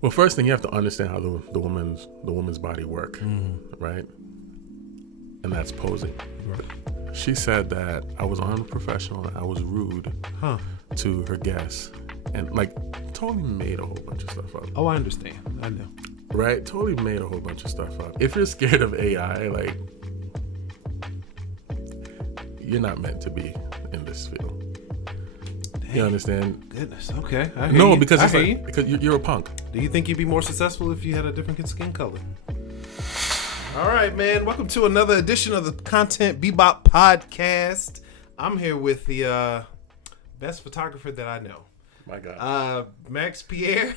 Well, first thing you have to understand how the woman's body work, right? And that's posing. Right. She said that I was unprofessional and I was rude to her guests, and like totally made a whole bunch of stuff up. Oh, I understand. I know. Right? Totally made a whole bunch of stuff up. If you're scared of AI, like, you're not meant to be in this field. Dang. You understand? Goodness. Okay. I hear No, you. because I it's hear like, you. because you're a punk. Do you think you'd be more successful if you had a different skin color? All right, man. Welcome to another edition of the Content Bebop podcast. I'm here with the best photographer that I know. My God. Max Pierre.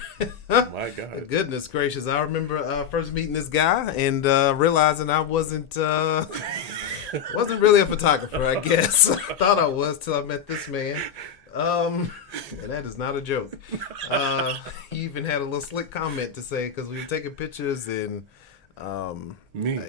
My God. Goodness gracious. I remember first meeting this guy and realizing I wasn't really a photographer, I guess. I thought I was till I met this man. And that is not a joke. He even had a little slick comment to say, because we were taking pictures and we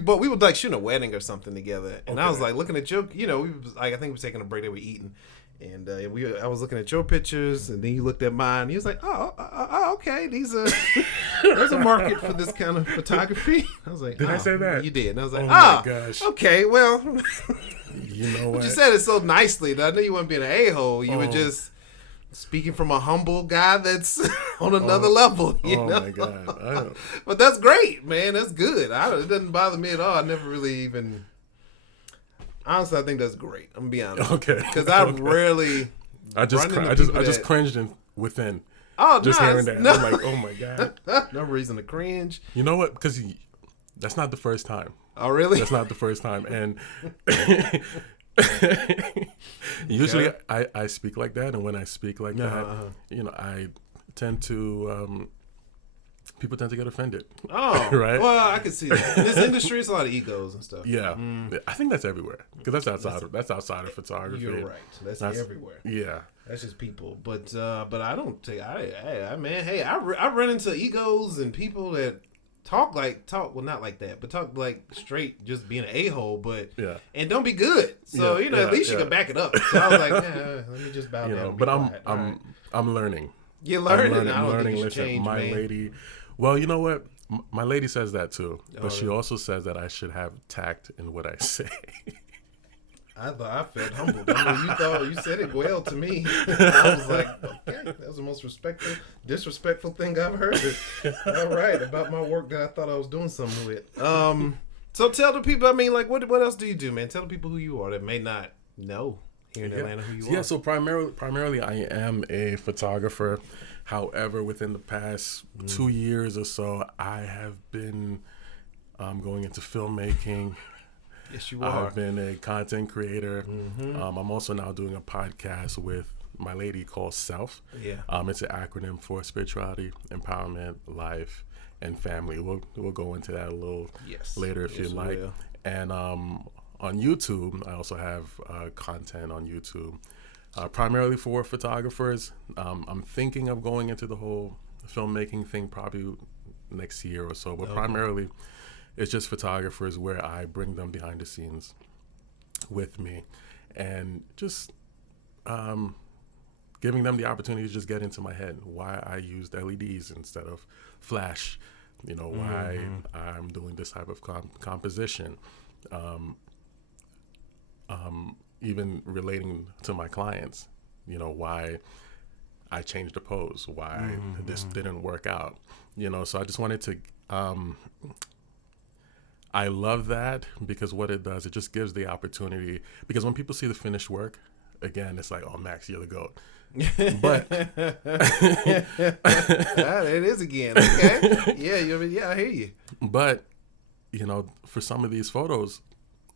were like shooting a wedding or something together, and I was like looking at your, we was like, I think we were taking a break, they were eating, and I was looking at your pictures, and then you looked at mine. He was like, oh, okay, there's a market for this kind of photography. I was like, did I say that? You did. And I was like, my gosh. Okay, well, You know what? you said it so nicely that I knew you weren't being an a-hole. You were just speaking from a humble guy that's on another level. You know? My God. But that's great, man. That's good. It doesn't bother me at all. I never really even. Honestly, I think that's great. I'm gonna be honest. Okay. Because I rarely. I just cringed within. Oh, just no, hearing that. No. I'm like, oh my God. No reason to cringe. You know what? Because that's not the first time. Oh, really? That's not the first time. And usually I speak like that. And when I speak like that, I tend to, people tend to get offended. Oh, right? Well, I can see that. In this industry, it's a lot of egos and stuff. Yeah. I think that's everywhere. Because that's outside of photography. You're right. That's everywhere. Yeah. That's just people. But I don't take, I run into egos and people that talk, well, not like that, but talk like straight, just being an a-hole, but and don't be good. So at least you can back it up. So I was like, let me just bow down. But I'm learning. You're learning. I'm learning. Listen, change, my man. lady. Well, you know what? My lady says that too, but she yeah. also says that I should have tact in what I say. I felt humbled. You said it well to me. I was like, okay, that was the most disrespectful thing I've heard. All right, about my work that I thought I was doing something with. So tell the people. I mean, like, what else do you do, man? Tell the people who you are that may not know here in Atlanta who you are. Yeah, so primarily I am a photographer. However, within the past 2 years or so, I have been going into filmmaking. Yes, you are. I've been a content creator. I'm also now doing a podcast with my lady called Self. Yeah. It's an acronym for spirituality, empowerment, life, and family. We'll go into that a little later if you like. Will. And on YouTube, I also have content on YouTube, primarily for photographers. I'm thinking of going into the whole filmmaking thing probably next year or so, but primarily it's just photographers where I bring them behind the scenes with me and just giving them the opportunity to just get into my head why I used LEDs instead of flash, why I'm doing this type of composition. Even relating to my clients, why I changed the pose, why this didn't work out, so I just wanted to, I love that because what it does, it just gives the opportunity, because when people see the finished work, again, it's like, oh, Max, you're the GOAT. But it is again. Okay. Yeah, I hear you. But, for some of these photos,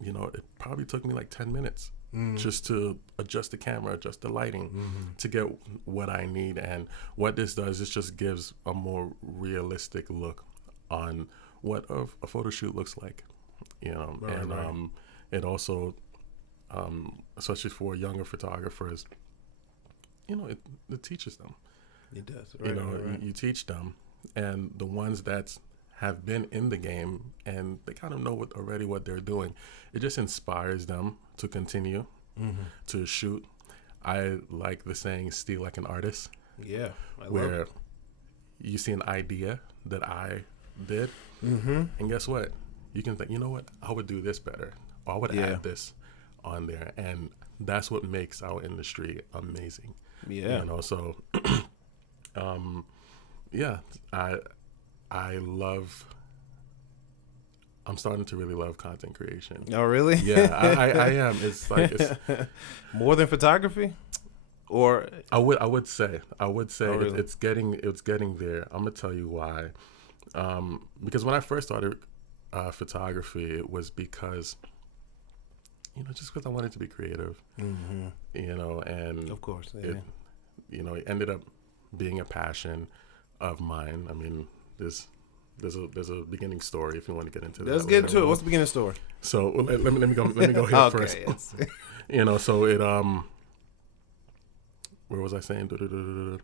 it probably took me like 10 minutes just to adjust the camera, adjust the lighting to get what I need. And what this does is just gives a more realistic look on what a photo shoot looks like, Right. It also, especially for younger photographers, it teaches them. It does. Right, You teach them, and the ones that have been in the game and they kind of know what they're doing, it just inspires them to continue to shoot. I like the saying, steal like an artist. Yeah, I where love it. you see an idea that I did, and guess what? You can think, you know what? I would do this better. Or I would add this on there, and that's what makes our industry amazing. Yeah. You know, so I love. I'm starting to really love content creation. Oh, really? Yeah, I am. It's like more than photography, or I would say Oh, really? it's getting there. I'm gonna tell you why. Because when I first started photography, it was because, you know, just because I wanted to be creative, you know, and of course, it ended up being a passion of mine. I mean, there's a beginning story if you want to get into that. Let's get into it. What's the beginning story? So let me go here Okay, first. yes. You know, so it where was I saying?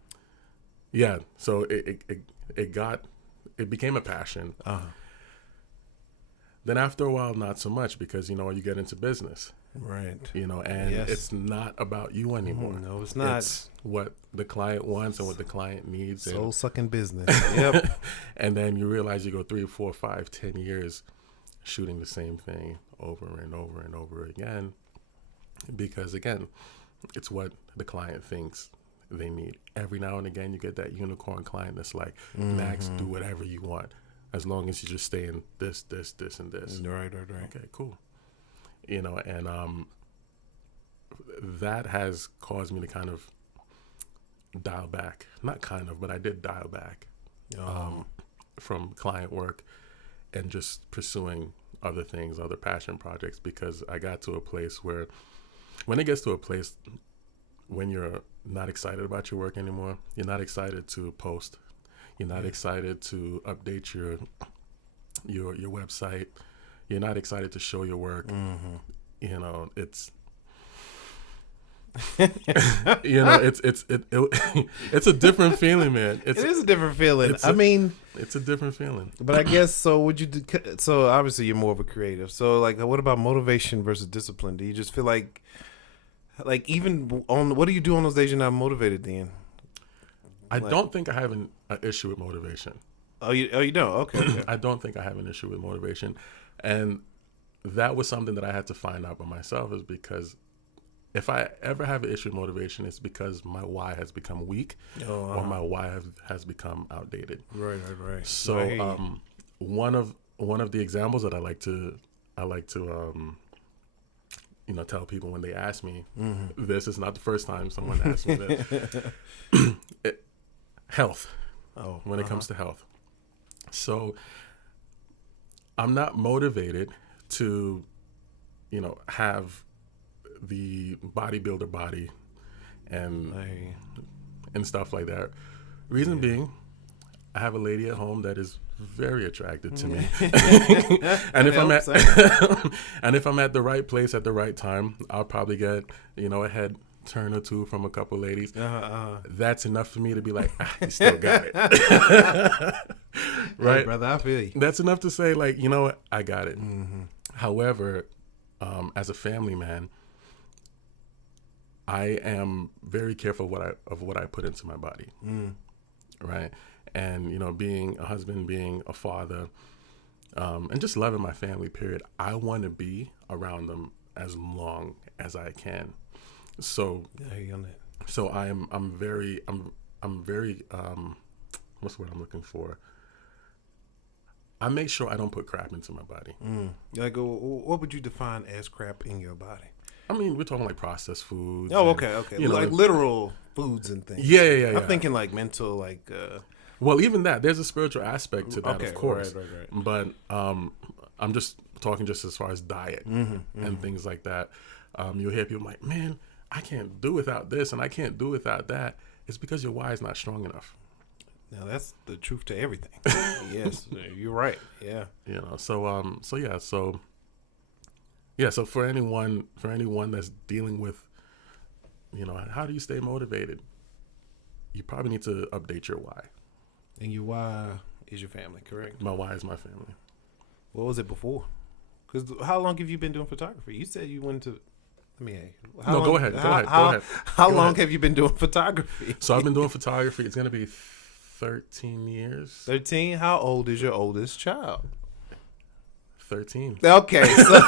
Yeah, so it became a passion. Then after a while, not so much, because, you know, you get into business, Right. you know, and it's not about you anymore. No, it's not. It's what the client wants and what the client needs. Soul sucking business. Yep. And then you realize you go 3, 4, 5, 10 years shooting the same thing over and over and over again, because again, it's what the client thinks they need. Every now and again, you get that unicorn client that's like, Max, do whatever you want, as long as you just stay in this, and this. Right. Okay, cool. You know, and that has caused me to kind of dial back. Not kind of, but I did dial back from client work and just pursuing other things, other passion projects, because I got to a place where, when it gets to a place when you're not excited about your work anymore, you're not excited to post, you're not excited to update your website, you're not excited to show your work. You know, it's you know, it's a different feeling, man. It is a different feeling. It's a different feeling. But I guess, so would you so obviously you're more of a creative. So like, what about motivation versus discipline? Do you just feel like even on, what do you do on those days you're not motivated then? I don't think I have an issue with motivation. Oh, you don't? Okay. I don't think I have an issue with motivation. And that was something that I had to find out by myself, is because if I ever have an issue with motivation, it's because my why has become weak, or my why has become outdated. Right. So one of the examples that I like to you know, tell people when they ask me, this is not the first time someone asked me that. Health. When it comes to health. So I'm not motivated to, you know, have the bodybuilder body and stuff like that. Reason being, I have a lady at home that is very attracted to me. And if I'm at the right place at the right time, I'll probably get, you know, a head turn or two from a couple ladies. That's enough for me to be like, you still got it. Right? Hey, brother, I feel you. That's enough to say, like, you know what, I got it. However, as a family man, I am very careful of what I put into my body. Right? And, you know, being a husband, being a father, and just loving my family, period, I want to be around them as long as I can. So, so I'm very what's the word I'm looking for? I make sure I don't put crap into my body. Like, what would you define as crap in your body? I mean, we're talking like processed foods. Oh, okay. You know, like literal foods and things. Yeah. I'm thinking like mental, like. Well, even that, there's a spiritual aspect to that, of course. Right. But I'm just talking just as far as diet and things like that. You'll hear people like, man, I can't do without this and I can't do without that. It's because your why is not strong enough. Now that's the truth to everything. Yes, you're right. Yeah. You know, so for anyone that's dealing with, you know, how do you stay motivated? You probably need to update your why. And your why is your family, correct? My why is my family. What was it before? Because how long have you been doing photography? You said you went to. Let me ask. Go ahead. How long have you been doing photography? So I've been doing photography. It's going to be 13 years. 13. How old is your oldest child? 13. Okay, so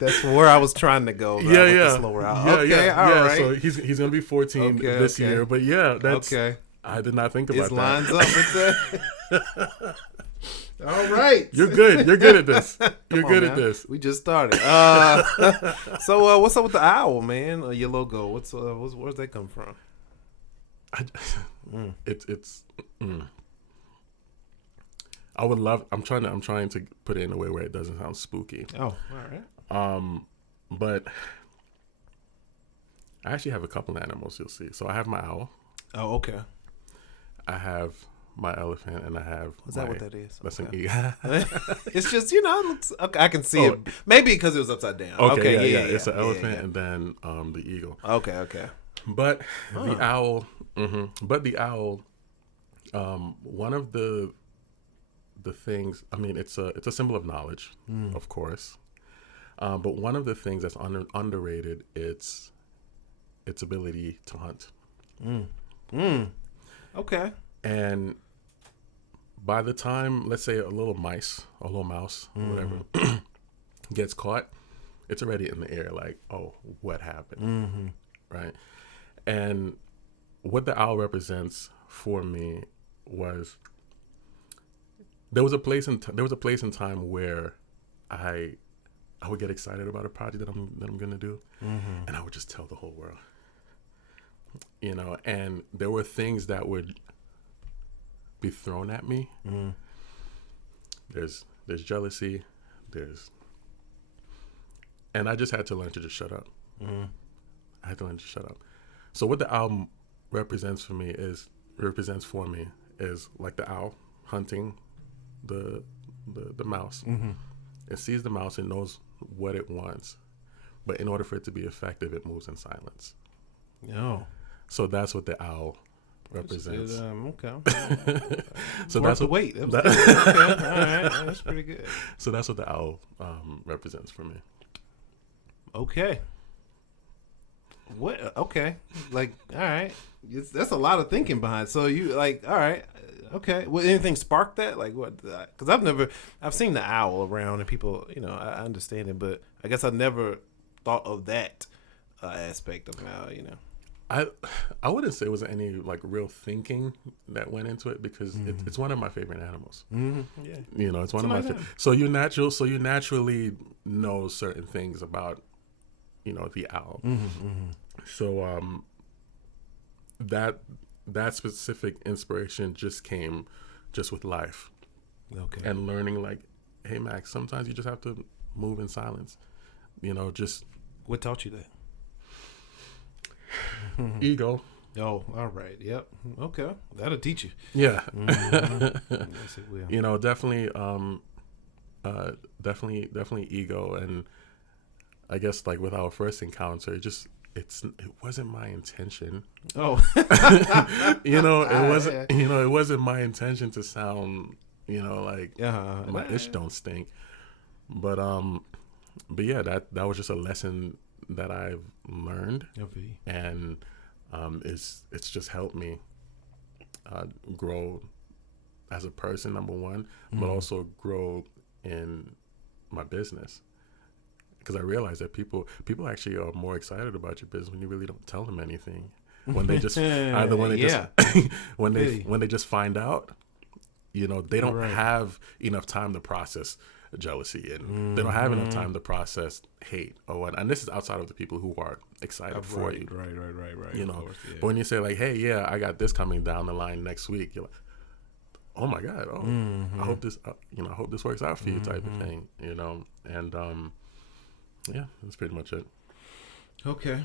that's where I was trying to go. Yeah. Slower out. Yeah, okay, yeah, all yeah. right. So he's gonna be 14 this year. But yeah, that's okay. I did not think about It that. lines up with that. All right. You're good. You're good at this. You're good now. at this. We just started. So what's up with the owl, man? Your logo. Where's that come from? It's. I would love. I'm trying to put it in a way where it doesn't sound spooky. Oh, all right. But I actually have a couple of animals. You'll see. So I have my owl. Oh, okay. I have my elephant, and I have. Is that what that is? That's okay. an eagle. It's just okay, I can see it. Maybe because it was upside down. Okay, yeah. It's an elephant, and then the eagle. Okay. But the owl. But the owl. One of the things. I mean, it's a symbol of knowledge, of course. But one of the things that's underrated, it's ability to hunt. Okay. And by the time, let's say a little mouse, or whatever, gets caught, it's already in the air. Like, oh, what happened, right? And what the owl represents for me was there was a place in time where I would get excited about a project that I'm gonna do, and I would just tell the whole world, and there were things that would be thrown at me. There's jealousy, and I just had to learn to just shut up. I had to learn to shut up. So what the owl represents for me is like the owl hunting the mouse. It sees the mouse and knows what it wants, but in order for it to be effective, it moves in silence. Oh, so that's what the owl represents. Okay. So that's what wait. Okay. All right. That's pretty good. So that's what the owl represents for me. Okay. What? Okay. Like, all right. That's a lot of thinking behind. So you like, all right. Okay. Well, anything sparked that? Like what? Because I've seen the owl around and people, I understand it, but I guess I never thought of that aspect of now, I wouldn't say it was any like real thinking that went into it because it's one of my favorite animals. Yeah. It's one of my favorite. So you naturally know certain things about, the owl. So that specific inspiration just came with life. Okay. And learning like, hey Max, sometimes you just have to move in silence. Just what taught you that? Ego. Oh, all right. Yep. Okay. That'll teach you. Yeah. Yes, it will. Definitely ego. And I guess like with our first encounter, it wasn't my intention. Oh. It wasn't my intention to sound, like my ish don't stink. But yeah, that was just a lesson that I've learned, and it's just helped me grow as a person, number one, but also grow in my business. Because I realized that people actually are more excited about your business when you really don't tell them anything. When they just when they just find out, they don't have enough time to process jealousy, and they don't have enough time to process hate or what. And this is outside of the people who are excited for you. Right. Course, but when you say like, hey, yeah, I got this coming down the line next week, you're like, oh my God, I hope this, I hope this works out for you, type of thing, and yeah, that's pretty much it. Okay.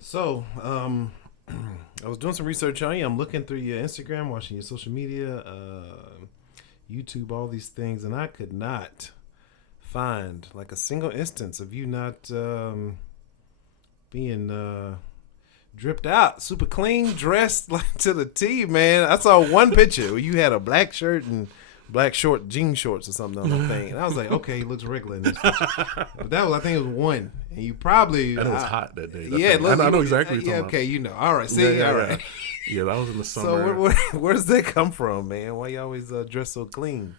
So, I was doing some research on you. I'm looking through your Instagram, watching your social media, YouTube, all these things, and I could not find like a single instance of you not being dripped out, super clean, dressed like to the T, man. I saw one picture where you had a black shirt and black jean shorts or something on the thing. And I was like, okay, he looks regular in this picture. But that was, I think it was one. And you probably... And it was hot that day. Yeah, I know exactly what you're talking okay, you know. All right, see, all right. Yeah, that was in the summer. So where does that come from, man? Why you always dress so clean?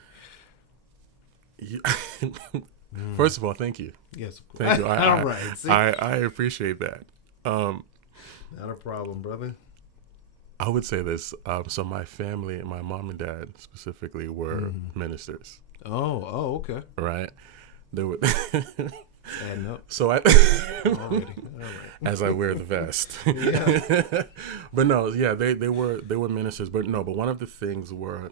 First of all, thank you. Yes, of course. Thank you. All right. See? I appreciate that. Not a problem, brother. I would say this. So my family and my mom and dad specifically were ministers. Oh, okay. Right? They would. Adding up. So Already. All right. as I wear the vest. Yeah. But no, yeah, they were ministers. But no, but one of the things were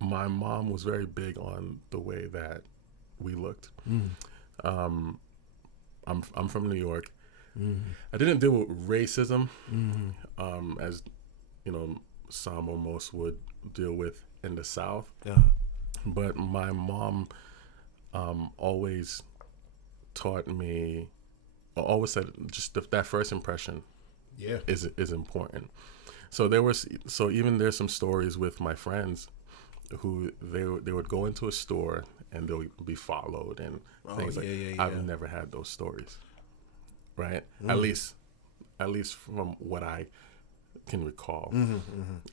my mom was very big on the way that we looked. I'm from New York. I didn't deal with racism as you know some or most would deal with in the South. But my mom always taught me, always said just that first impression is important. So even there's some stories with my friends who they would go into a store and they'll be followed and things I've never had those stories, right? At least from what I can recall,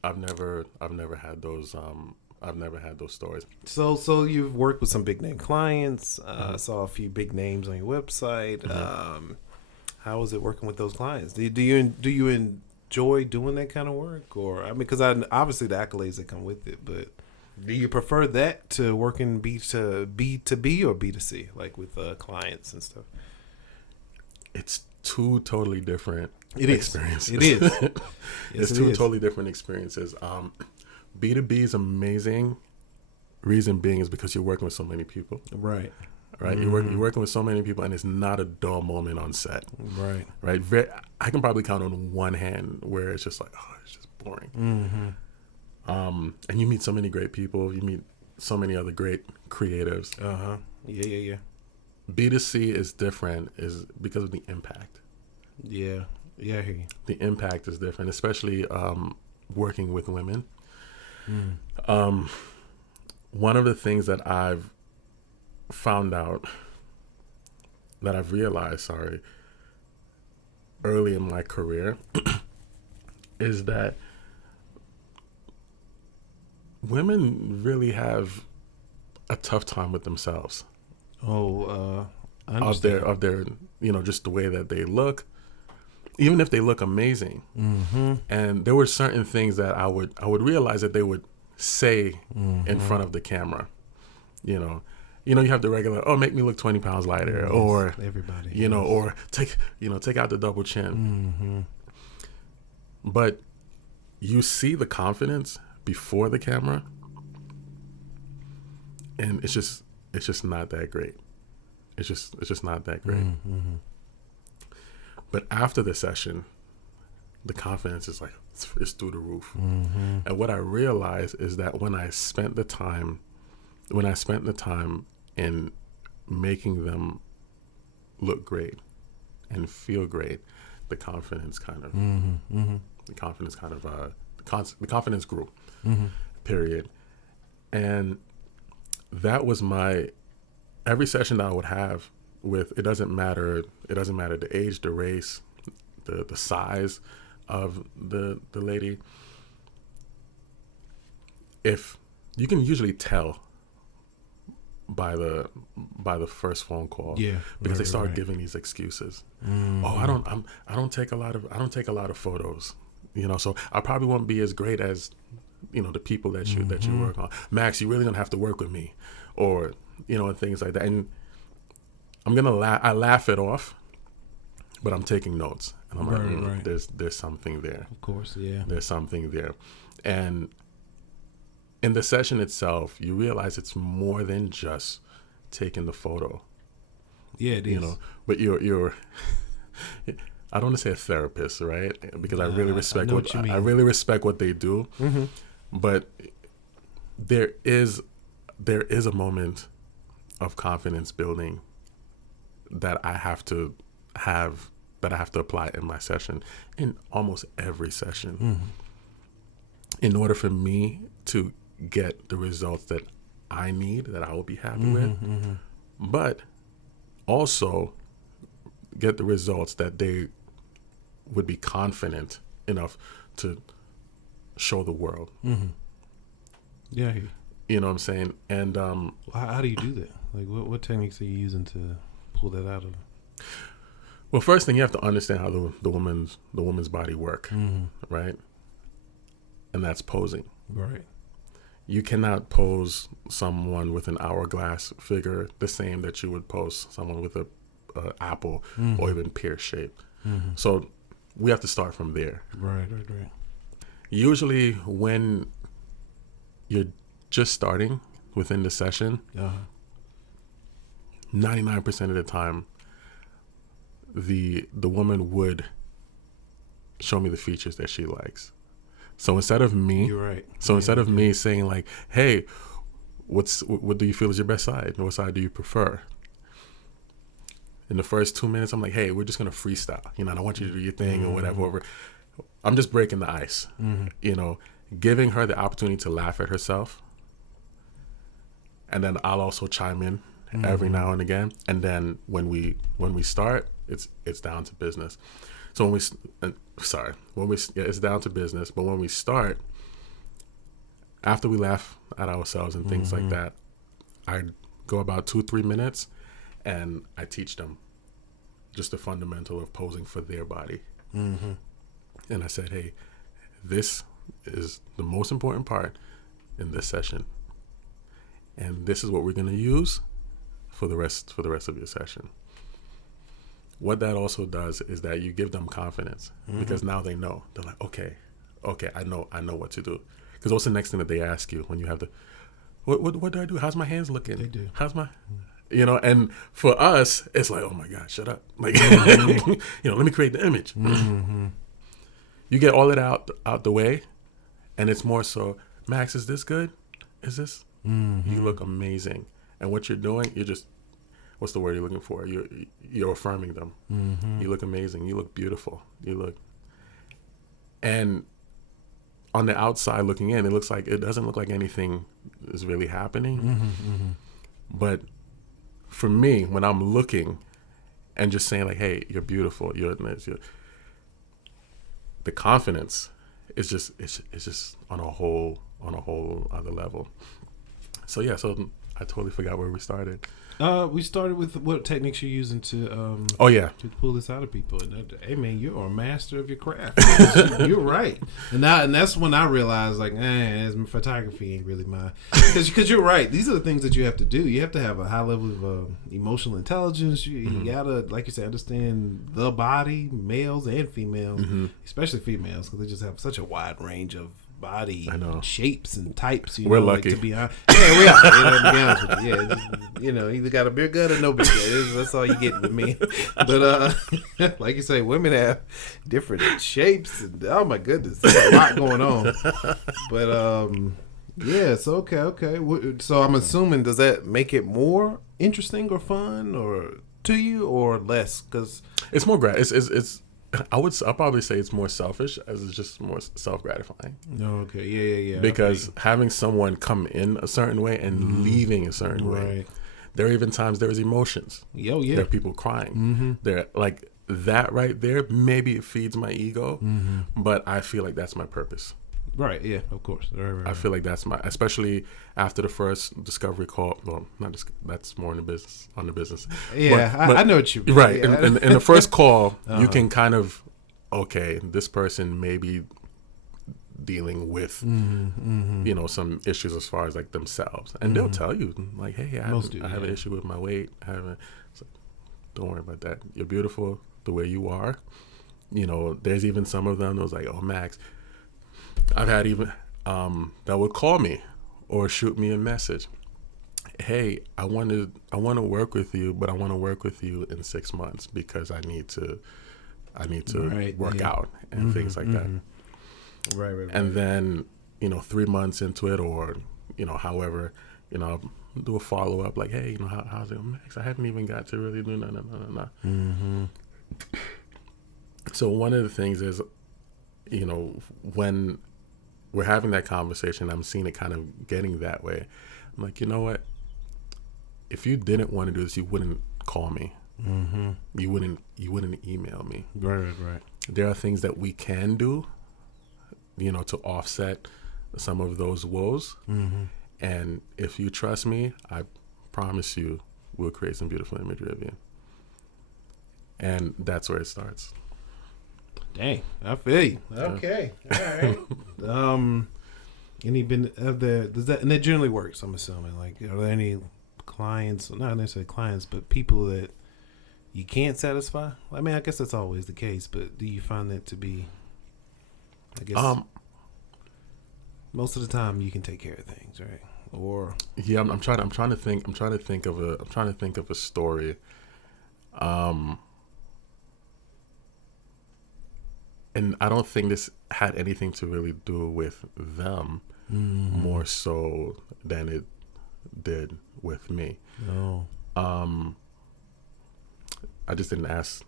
I've never had those. I've never had those stories. So you've worked with some big name clients. Saw a few big names on your website. How is it working with those clients? Do you enjoy doing that kind of work, or I mean, because obviously the accolades that come with it, but do you prefer that to working B2B or B2C, like with clients and stuff? It's two totally different experiences. It is. It's two totally different experiences. B2B is amazing. Reason being is because you're working with so many people. Right. You're working with so many people, and it's not a dull moment on set. Right. I can probably count on one hand where it's just like, oh, it's just boring. And you meet so many great people. You meet so many other great creatives. Yeah. B2C is different is because of the impact. Yeah, I hear you. The impact is different, especially working with women. One of the things that I've found out, that I've realized, early in my career, is that women really have a tough time with themselves. I understand. Of their, just the way that they look, even if they look amazing. And there were certain things that I would realize that they would say in front of the camera. You have the regular, oh, make me look 20 pounds lighter, or everybody, or take out the double chin. But you see the confidence before the camera, and it's just not that great. It's just not that great. But after the session, the confidence is like it's through the roof. And what I realized is that when I spent the time in making them look great and feel great, the confidence kind of the confidence grew. Period. And that was every session that I would have with, it doesn't matter the age, the race, the size of the lady. If you can usually tell by the first phone call, because they start giving these excuses. Oh, I don't take a lot of photos, so I probably won't be as great as the people that you work on. Max, you really gonna have to work with me, or and things like that. And I laugh it off, but I'm taking notes, and I'm like, there's something there. Of course, yeah. There's something there. And in the session itself, you realize it's more than just taking the photo. Yeah, it is. But you're I don't want to say a therapist, right? Because I really respect I really respect what they do. But there is a moment of confidence building that I have to apply in my session, in almost every session, in order for me to get the results that I need, that I will be happy with, but also get the results that they would be confident enough to show the world. Yeah. You know what I'm saying? And How do you do that? Like, what techniques are you using to pull that out of them? well, first thing, you have to understand how the woman's body work, right? And that's posing. Right. You cannot pose someone with an hourglass figure the same that you would pose someone with a apple or even pear shape. So we have to start from there. Right. Usually when you're just starting within the session, 99% of the time, the woman would show me the features that she likes. So instead of me, You're right. instead of me saying like, "Hey, what do you feel is your best side? What side do you prefer?" In the first 2 minutes, I'm like, "Hey, we're just gonna freestyle. You know, I don't want you to do your thing or whatever. I'm just breaking the ice. You know, giving her the opportunity to laugh at herself, and then I'll also chime in every now and again. And then when we start, it's down to business. So it's down to business. But when we start, after we laugh at ourselves and things like that, I go about 2-3 minutes, and I teach them just the fundamental of posing for their body. And I said, hey, this is the most important part in this session, and this is what we're going to use for the rest of your session. What that also does is that you give them confidence, because now they know. They're like, okay, I know what to do. Because what's the next thing that they ask you when you have the, what do I do? How's my hands looking? They do. How's my, you know? And for us, it's like, oh my God, shut up! Like, you know, let me create the image. You get all it out the way, and it's more so, Max, is this good? Is this? You look amazing. And what you're doing, you're just, what's the word you're looking for? You're affirming them. You look amazing. You look beautiful. And on the outside looking in, it doesn't look like anything is really happening. But for me, when I'm looking and just saying like, hey, you're beautiful, the confidence is just on a whole other level. So yeah, so I totally forgot where we started. We started with what techniques you're using to to pull this out of people. And hey man, you are a master of your craft. You're right. And that's when I realized like, photography ain't really mine. Because you're right. These are the things that you have to do. You have to have a high level of emotional intelligence. You gotta, like you said, understand the body, males and females, especially females, because they just have such a wide range of body shapes and types. We're lucky. Like, to be honest. Yeah, we are. To be honest with you. Yeah, either got a beer gut or no beer gut. That's all you get with me. But like you say, women have different shapes, and oh my goodness, there's a lot going on. But yeah, so okay. So I'm assuming, does that make it more interesting or fun or to you, or less? Because it's more it's I'll probably say it's more selfish, as it's just more self-gratifying. Okay, yeah. Because having someone come in a certain way and leaving a certain way. There are even times there's emotions. Yeah. There are people crying. They're like, that right there, maybe it feeds my ego, but I feel like that's my purpose. Right, yeah, of course. Right. I feel like that's especially after the first discovery call. Well, that's more on the business. Yeah, but I know what you mean. Right. Yeah. In the first call, you can kind of, okay, this person may be dealing with, some issues as far as like themselves. And they'll tell you like, hey, I have an issue with my weight. Don't worry about that. You're beautiful the way you are. You know, there's even some of them that was like, oh, Max, I've had even that would call me or shoot me a message. Hey, I want to work with you, but I want to work with you in 6 months because I need to work out and things like that. Right. And then 3 months into it, or however, I'll do a follow up like, hey, how's it, Max? I haven't even got to really do no. So one of the things is, when we're having that conversation. I'm seeing it kind of getting that way. I'm like, you know what? If you didn't want to do this, you wouldn't call me. Mm-hmm. You wouldn't email me. Right. There are things that we can do, to offset some of those woes. Mm-hmm. And if you trust me, I promise you, we'll create some beautiful imagery of you. And that's where it starts. Dang, I feel you. Okay, all right. And it generally works, I'm assuming. Like, are there any clients, not necessarily clients, but people that you can't satisfy? I mean, I guess that's always the case, but do you find that to be, I guess, most of the time you can take care of things, right? Or yeah, I'm trying to think of a story. And I don't think this had anything to really do with them, more so than it did with me. no, I just didn't ask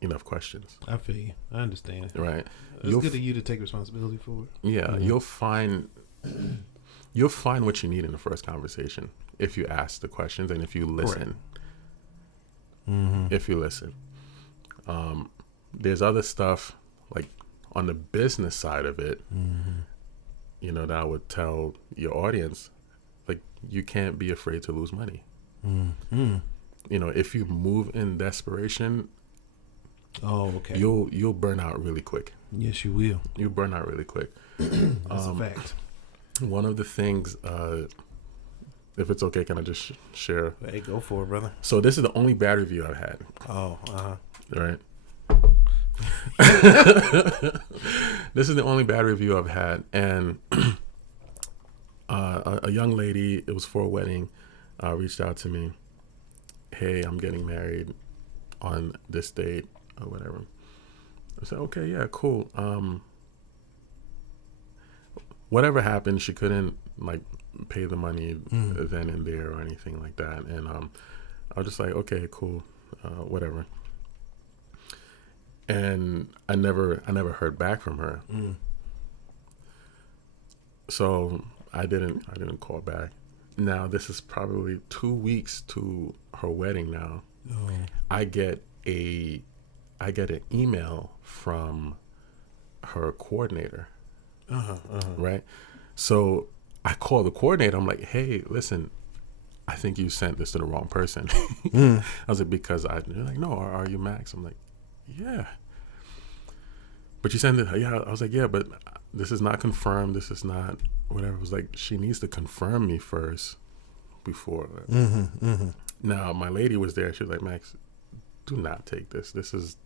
enough questions. I feel you. I understand. Right. It's good of you to take responsibility for it. Yeah, Mhm. you'll find what you need in the first conversation if you ask the questions and if you listen. Mm-hmm. If you listen. There's other stuff like on the business side of it, that I would tell your audience, like, you can't be afraid to lose money. Mm-hmm. If you move in desperation, Oh, okay. you'll burn out really quick. Yes, you will. You burn out really quick. That's a fact. One of the things, if it's okay, can I just share? Hey, go for it, brother. So this is the only bad review I've had. Oh, Right. This is the only bad review I've had, and a young lady, it was for a wedding, reached out to me. Hey, I'm getting married on this date or whatever. I said, okay, yeah, cool. Whatever happened, she couldn't like pay the money then and there or anything like that, and I was just like, okay, cool, whatever. And I never heard back from her. So I didn't call back. Now this is probably 2 weeks to her wedding now. Oh. I get an email from her coordinator. Right? So I call the coordinator. I'm like, hey, listen, I think you sent this to the wrong person. I was like, because they're like, no, are you Max? I'm like, yeah. But you sent it, yeah. I was like, yeah, but this is not confirmed. This is not whatever. It was like, she needs to confirm me first before. Now, my lady was there. She was like, Max, do not take this. This is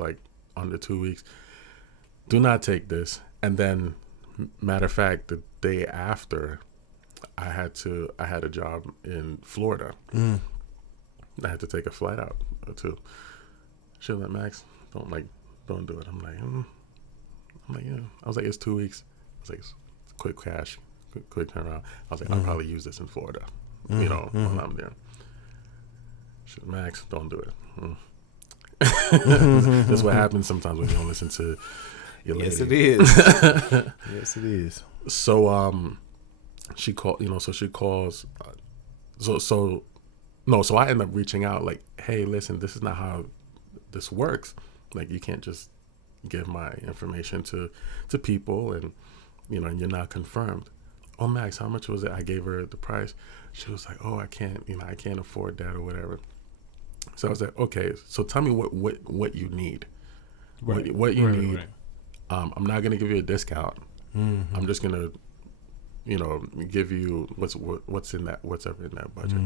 like under 2 weeks. Do not take this. And then, matter of fact, the day after, I had a job in Florida. I had to take a flight out too. She was like, Max, don't do it. I'm like, yeah. I was like, it's 2 weeks. I was like, it's quick cash, quick turnaround. I was like, I'll probably use this in Florida, while I'm there. She was, Max, don't do it. This is what happens sometimes when you don't listen to your lady. Yes, it is. Yes, it is. So, she called, so she calls, so I end up reaching out like, hey, listen, this is not how this works. Like, you can't just give my information to people and and you're not confirmed. Oh, Max, how much was it? I gave her the price. She was like, oh, I can't afford that or whatever. So I was like, okay, so tell me what you need. Right. What you need. Right. I'm not going to give you a discount. I'm just going to give you what's in that, whatever in that budget.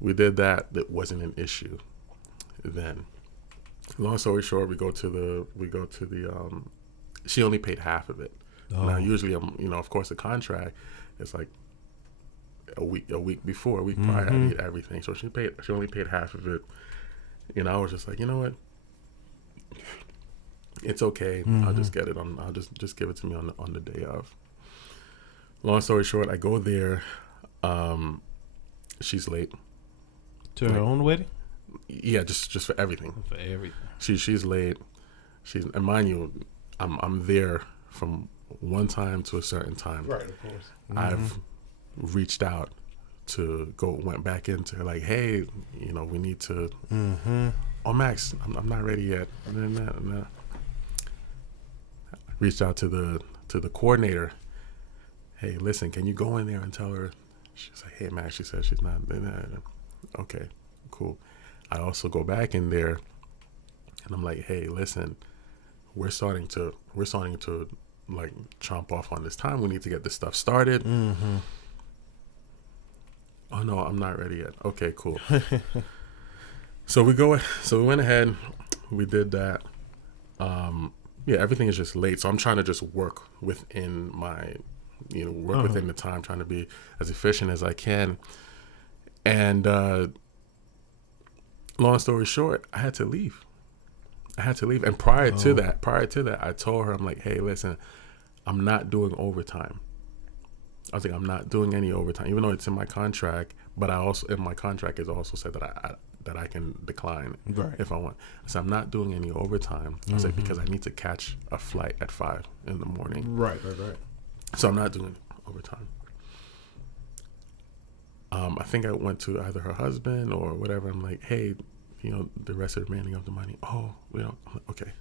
We did that. That wasn't an issue then. Long story short, we go to the she only paid half of it. Now usually of course the contract is like a week before, a week prior, I need everything. So she only paid half of it. I was just like, you know what? It's okay. I'll just get it I'll just give it to me on the day of. Long story short, I go there. She's late. To her own wedding? Yeah, just for everything. For everything. She's late. And mind you, I'm there from one time to a certain time, Right, of course. I've reached out to went back into like, hey, we need to. Oh, Max, I'm not ready yet. Nah. Reached out to the coordinator. Hey, listen, can you go in there and tell her? She's like, hey, Max, she said she's not. Okay, cool. I also go back in there, and I'm like, hey, listen, we're starting to like chomp off on this time. We need to get this stuff started. Oh no, I'm not ready yet. Okay, cool. So we went ahead, we did that. Everything is just late. So I'm trying to just work within my, within the time, trying to be as efficient as I can. And long story short, I had to leave. And prior to that, I told her, I'm like, hey, listen, I'm not doing overtime. I was like, I'm not doing any overtime, even though it's in my contract. But in my contract is also said that I can decline if I want. So I'm not doing any overtime. I was like, because I need to catch a flight at 5 in the morning. Right. So I'm not doing overtime. I think I went to either her husband or whatever. I'm like, hey, the rest of the remaining of the money. Oh, we don't. Okay,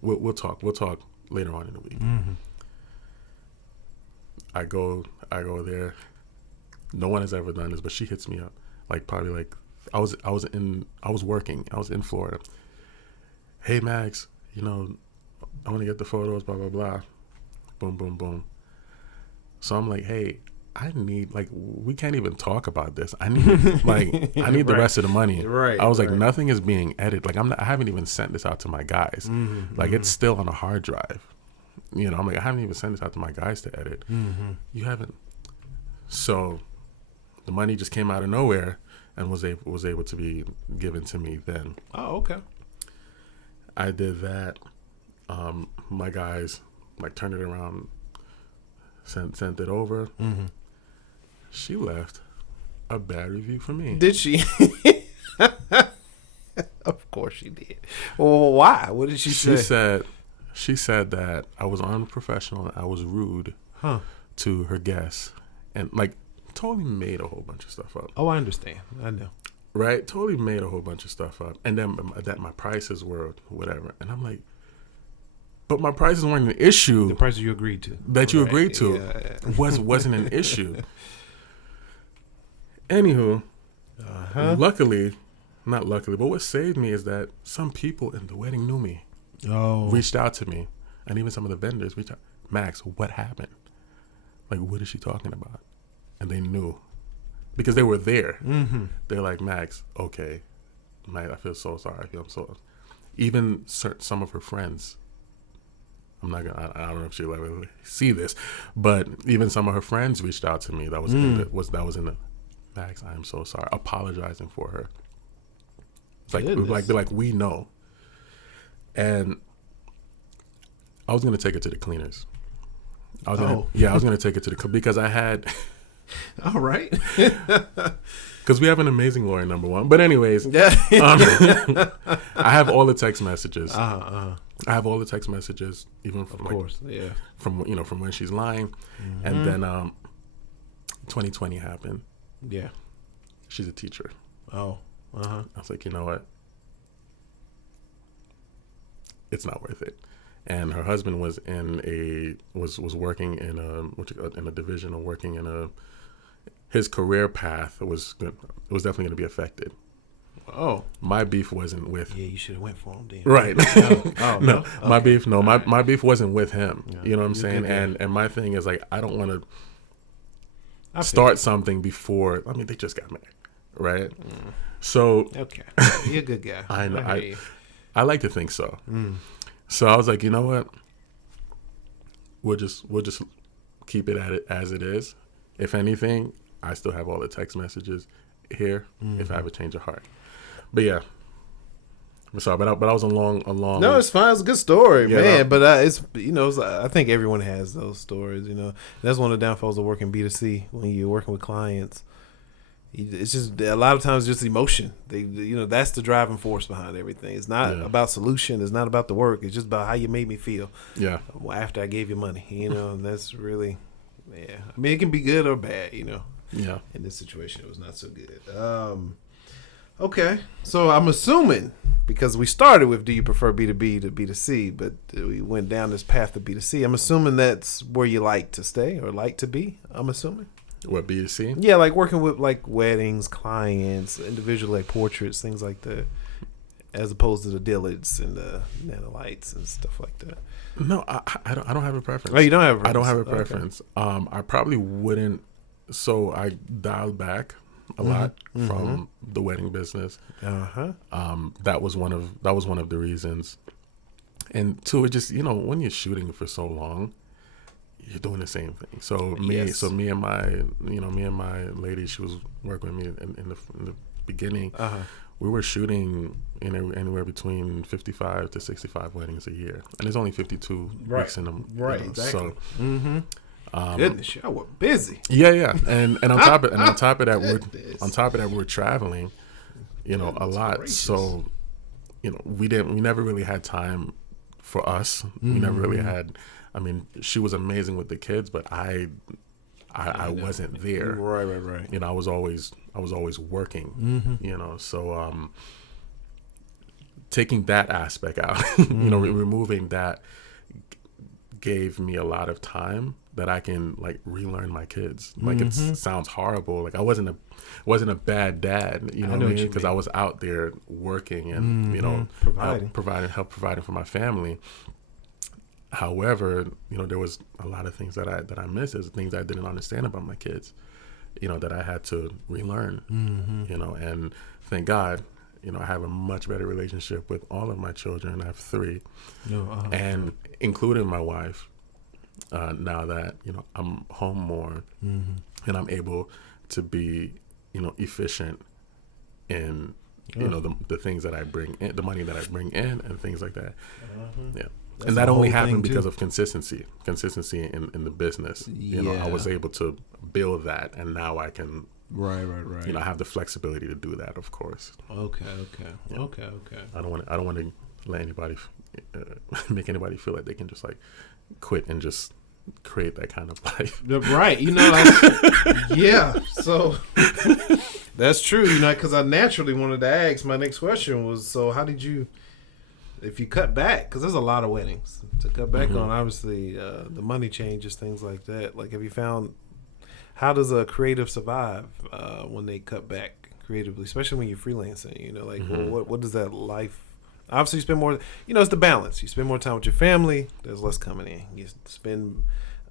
we'll talk. We'll talk later on in the week. I go there. No one has ever done this, but she hits me up. Like probably like I was working. I was in Florida. Hey Max, I want to get the photos. Blah blah blah. Boom boom boom. So I'm like, hey, I need we can't even talk about this. I need the rest of the money. Right. I was like, nothing is being edited. I haven't even sent this out to my guys. It's still on a hard drive. I'm like, I haven't even sent this out to my guys to edit. You haven't. So the money just came out of nowhere and was able to be given to me then. Oh, okay. I did that. My guys turned it around, sent it over. She left a bad review for me. Did she? Of course she did. Well, why? What did she say? She said that I was unprofessional and I was rude to her guests, and totally made a whole bunch of stuff up. Oh, I understand. I know. Right? Totally made a whole bunch of stuff up. And then that my prices were whatever. And I'm like, but my prices weren't an issue. The prices you agreed to. That you agreed to wasn't an issue. Anywho, not luckily, but what saved me is that some people in the wedding knew me. Reached out to me. And even some of the vendors reached out. Max, what happened? What is she talking about? And they knew. Because they were there. They're like, Max, okay. I feel so sorry. Even some of her friends, I don't know if she'll ever see this, but even some of her friends reached out to me that was in the Max, I am so sorry. Apologizing for her. It's we know. And I was gonna take it to the cleaners. I was gonna take it to because I had. All right. Because we have an amazing lawyer, number one. But anyways, I have all the text messages. I have all the text messages, even from from when she's lying, and then 2020 happened. Yeah, she's a teacher. Oh, I was like, you know what? It's not worth it. And her husband was was working in a division, or working in his career path was definitely going to be affected. Oh, my beef wasn't with. Yeah, you should have went for him then. Right. No. Okay. My beef. No, my beef wasn't with him. Yeah. You know what I'm saying? And my thing is I don't want to start something before. I mean, they just got married, right? So okay, you're a good guy. I know. I like to think so. So I was like, you know what? We'll just keep it at it as it is. If anything, I still have all the text messages here. If I have a change of heart, but yeah, I'm sorry, but I was a long. No, it's fine. It's a good story, man. No. But it's I think everyone has those stories. That's one of the downfalls of working B2C when you're working with clients. It's just a lot of times just emotion. That's the driving force behind everything. It's not about solution. It's not about the work. It's just about how you made me feel. Yeah. After I gave you money, and that's really, I mean, it can be good or bad, Yeah. In this situation, it was not so good. Okay, so I'm assuming, because we started with do you prefer B2B to B2C, but we went down this path of B2C. I'm assuming that's where you like to stay or like to be. I'm assuming. What, B2C? Yeah, like working with like weddings, clients, individual like portraits, things like that, as opposed to the Dillards and the Nanolites and stuff like that. No, I don't have a preference. Oh, you don't have a preference? I don't have a preference. Okay. I probably wouldn't. So I dialed back a lot from the wedding business. That was one of the reasons. And two, it just, when you're shooting for so long, you're doing the same thing. So me and my lady, she was working with me in the beginning. We were shooting anywhere between 55 to 65 weddings a year, and there's only 52 weeks in them. Right, exactly. So, goodness, y'all were busy. Yeah, and on top of that, we're traveling, a lot. Gracious. So, we never really had time for us. We never really had. I mean, she was amazing with the kids, but I wasn't there. Right. I was always working. So taking that aspect out, removing that gave me a lot of time that I can like relearn my kids. Like it sounds horrible. Like I wasn't a bad dad, what I mean? Because I was out there working and providing for my family. However, there was a lot of things that I missed. There's things I didn't understand about my kids, that I had to relearn. And thank God, I have a much better relationship with all of my children. I have 3, and including my wife. Now that I'm home more, and I'm able to be efficient in the things that I bring in, the money that I bring in, and things like that. Yeah. That's and that only happened because of consistency in the business. I was able to build that, and now I can right. I have the flexibility to do that, of course. Okay. I don't want to let anybody make anybody feel like they can just like quit and just create that kind of life. Right. Yeah. So that's true. Because I naturally wanted to ask. My next question was, so how did you? If you cut back, because there's a lot of weddings to cut back on, obviously the money changes, things like that. Like, have you found, how does a creative survive when they cut back creatively, especially when you're freelancing? What does that life? Obviously, you spend more. It's the balance. You spend more time with your family. There's less coming in. You spend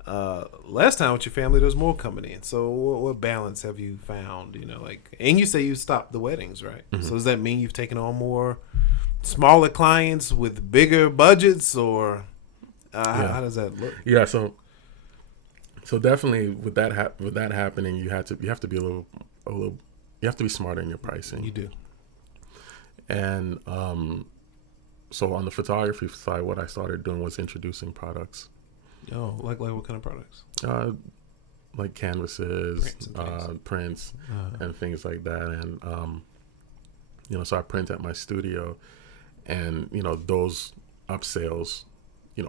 less time with your family. There's more coming in. So, what balance have you found? And you say you stopped the weddings, right? So, does that mean you've taken on more smaller clients with bigger budgets, or how does that look? Yeah, so definitely with that happening, you have to be a little you have to be smarter in your pricing. You do. And so on the photography side, what I started doing was introducing products. Oh, like what kind of products? Like canvases, prints, and things like that. And so I print at my studio. And those upsales,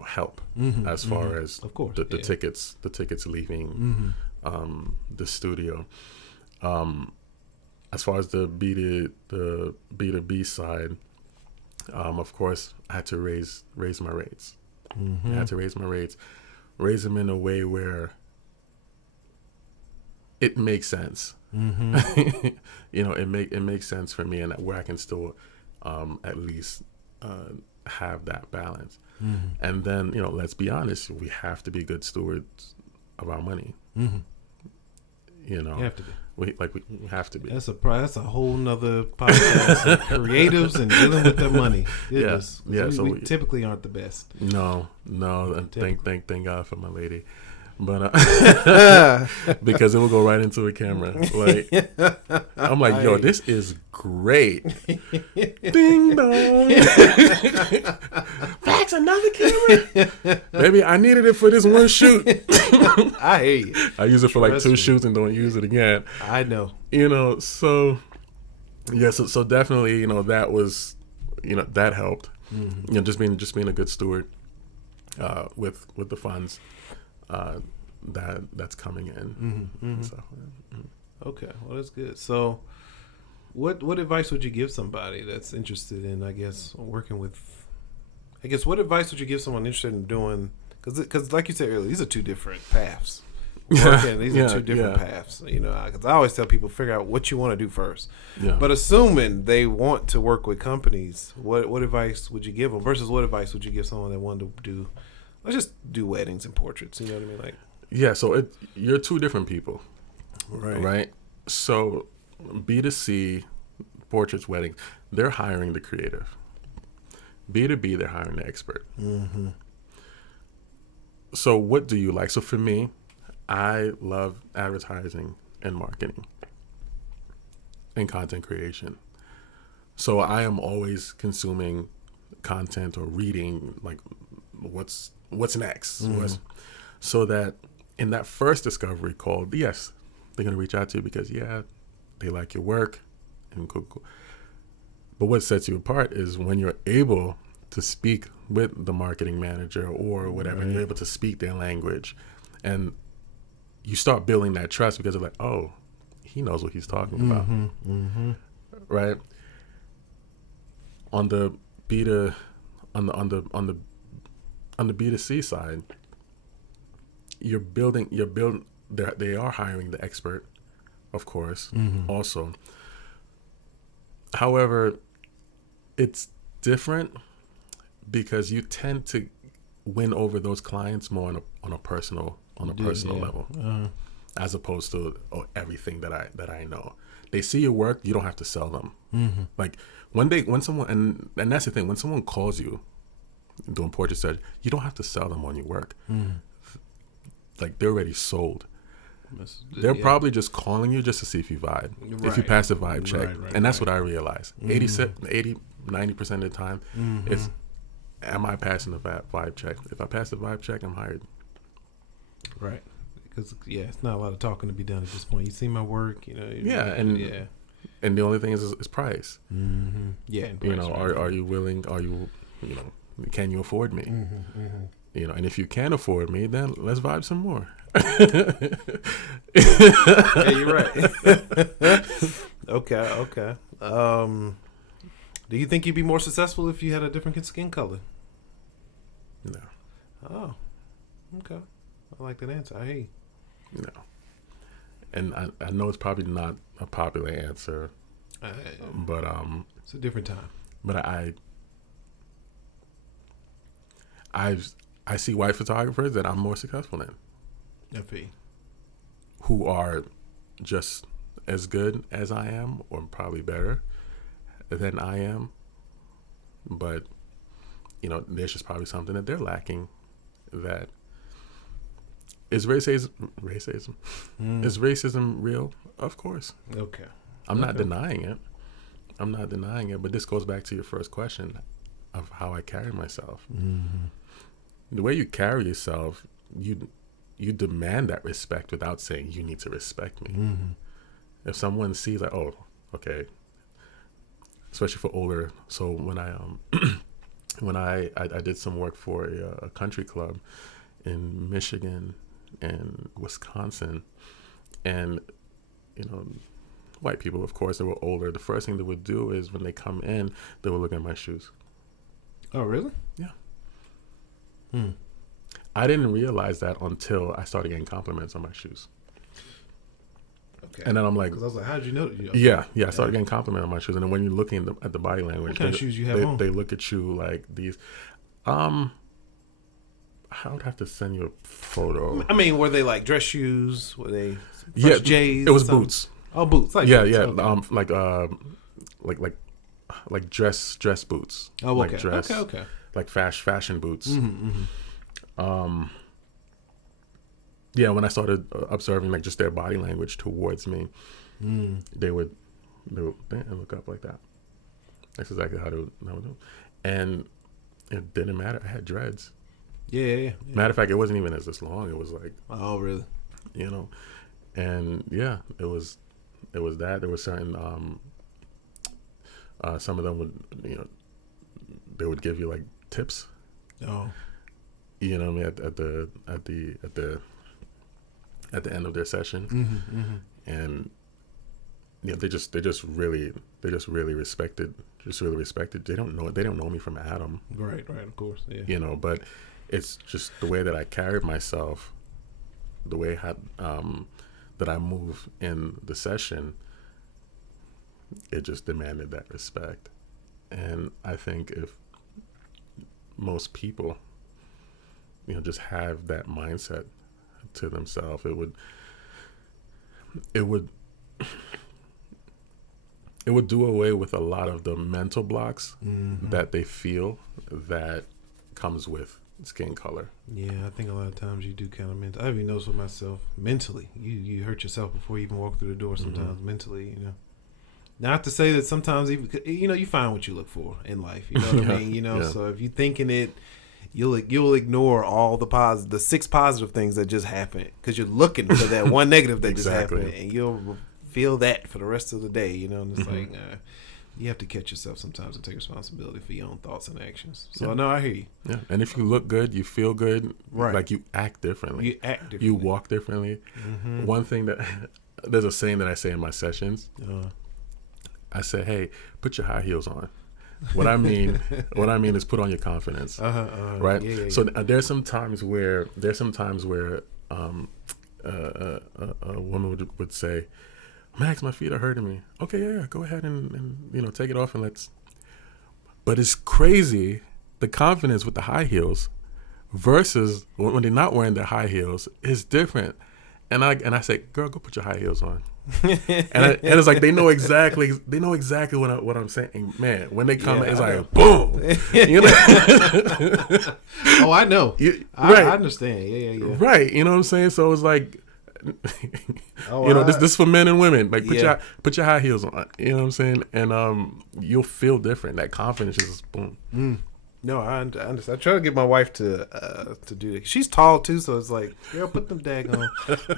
help as far as of course the tickets leaving the studio. As far as the B2B side, of course, I had to raise my rates. I had to raise them in a way where it makes sense. It makes sense for me, and where I can still at least have that balance. And then let's be honest, we have to be good stewards of our money. You have to be. We have to be. That's a whole nother podcast. Creatives and dealing with their money. Goodness. Yeah. We typically aren't the best. No. And thank God for my lady. but because it will go right into a camera. Like I'm like, yo, this is great. Ding dong. Max, another camera. Maybe I needed it for this one shoot. I hear you. I use it for like Trust 2 me. shoots and don't use it again. I know. So yeah, so definitely, that was, that helped. Just being a good steward with the funds that's coming in. So, Okay, well that's good. So, what advice would you give somebody that's interested in, I guess, working with? I guess what advice would you give someone interested in doing? Because like you said earlier, these are 2 different paths. Working, these are 2 different paths. Because I always tell people figure out what you want to do first. Yeah. But assuming they want to work with companies, what advice would you give them? Versus what advice would you give someone that wanted to do? Let's just do weddings and portraits. You know what I mean? Like, yeah. So you're 2 different people, right? right? So B2C, portraits, weddings, they're hiring the creative. B2B, they're hiring the expert. Mm-hmm. So what do you like? So for me, I love advertising and marketing and content creation. So I am always consuming content or reading like what's next. So that in that first discovery call, yes, they're going to reach out to you because they like your work and cool. But what sets you apart is when you're able to speak with the marketing manager or whatever, and you're able to speak their language, and you start building that trust because they're like, oh, he knows what he's talking about, right? On the on the B2C side, you're building. They are hiring the expert, of course, also. However, it's different because you tend to win over those clients more on a personal level, as opposed to everything that I know. They see your work, you don't have to sell them. Like when someone and that's the thing, when someone calls you doing portrait study, you don't have to sell them on your work. Like they're already sold. They're probably just calling you just to see if you vibe, if you pass the vibe check. And that's what I realized. 80, 90% of the time, it's, am I passing the vibe check? If I pass the vibe check, I'm hired. Right. Because, it's not a lot of talking to be done at this point. You see my work, And the only thing is price. Yeah. And price, are you willing, can you afford me? And if you can't afford me, then let's vibe some more. Yeah, you're right. Okay. Do you think you'd be more successful if you had a different skin color? No. Oh, okay. I like that answer. I hear you. No. And I know it's probably not a popular answer, but it's a different time. But I see white photographers that I'm more successful than, who are just as good as I am, or probably better than I am. But there's just probably something that they're lacking. That is racism. Is racism real? Of course. Okay. I'm not denying it. But this goes back to your first question of how I carry myself. The way you carry yourself, you demand that respect without saying you need to respect me. If someone sees like, oh, okay, especially for older. So when I did some work for a country club in Michigan and Wisconsin, and white people, of course, they were older. The first thing they would do is when they come in, they would look at my shoes. Oh, really? Yeah. I didn't realize that until I started getting compliments on my shoes. Okay. And then I'm like, because I was like, how did you know? Yeah. I started getting compliments on my shoes, and then when you're looking at the body language, what kind of shoes you have on? They look at you like these. I would have to send you a photo. I mean, were they like dress shoes? Were they J's? It was boots. Oh, boots. Like yeah, boots. yeah. Okay. Like dress boots. Oh, okay. Like dress, okay. Like fashion boots. Yeah, when I started observing like just their body language towards me, they would look up like that. That's exactly how they would do. And it didn't matter. I had dreads. Yeah. Matter of fact, it wasn't even as this long. It was like, Oh, really? you know, and yeah, it was that. There was certain some of them would, you know, they would give you like tips. Oh. You know what I mean, at the end of their session. And yeah, they just really respected. They don't know me from Adam. Right, of course. Yeah. You know, but it's just the way that I carried myself, the way that I move in the session. It just demanded that respect. And I think if most people, you know, just have that mindset to themselves, it would do away with a lot of the mental blocks that they feel that comes with skin color. Yeah, I think a lot of times you do kind of I even notice with myself mentally. You hurt yourself before you even walk through the door. Sometimes mentally, you know. Not to say that sometimes even, you know, you find what you look for in life. You know what I mean? You know, so if you're thinking it, you'll ignore all the 6 positive things that just happened because you're looking for that one negative that just happened, and you'll feel that for the rest of the day. You know, and it's like you have to catch yourself sometimes and take responsibility for your own thoughts and actions. So I know I hear you. Yeah, and if you look good, you feel good. Right. Like you act differently. You act differently. You walk differently. One thing that there's a saying that I say in my sessions. I say, hey, put your high heels on. What I mean is put on your confidence, right? Yeah. So there's some times where a woman would say, Max, my feet are hurting me. Okay, yeah, go ahead and you know, take it off and let's. But it's crazy the confidence with the high heels versus when they're not wearing their high heels is different. And I say, girl, go put your high heels on. and it's like they know exactly what I'm saying. Man, when they come, it's like boom. You know? Oh, I know. I understand. Yeah. Right. You know what I'm saying? So it's like, you know, this for men and women. Like put your high heels on. You know what I'm saying? And you'll feel different. That confidence is boom. No, I understand. I try to get my wife to do it. She's tall too, so it's like, girl, put them daggone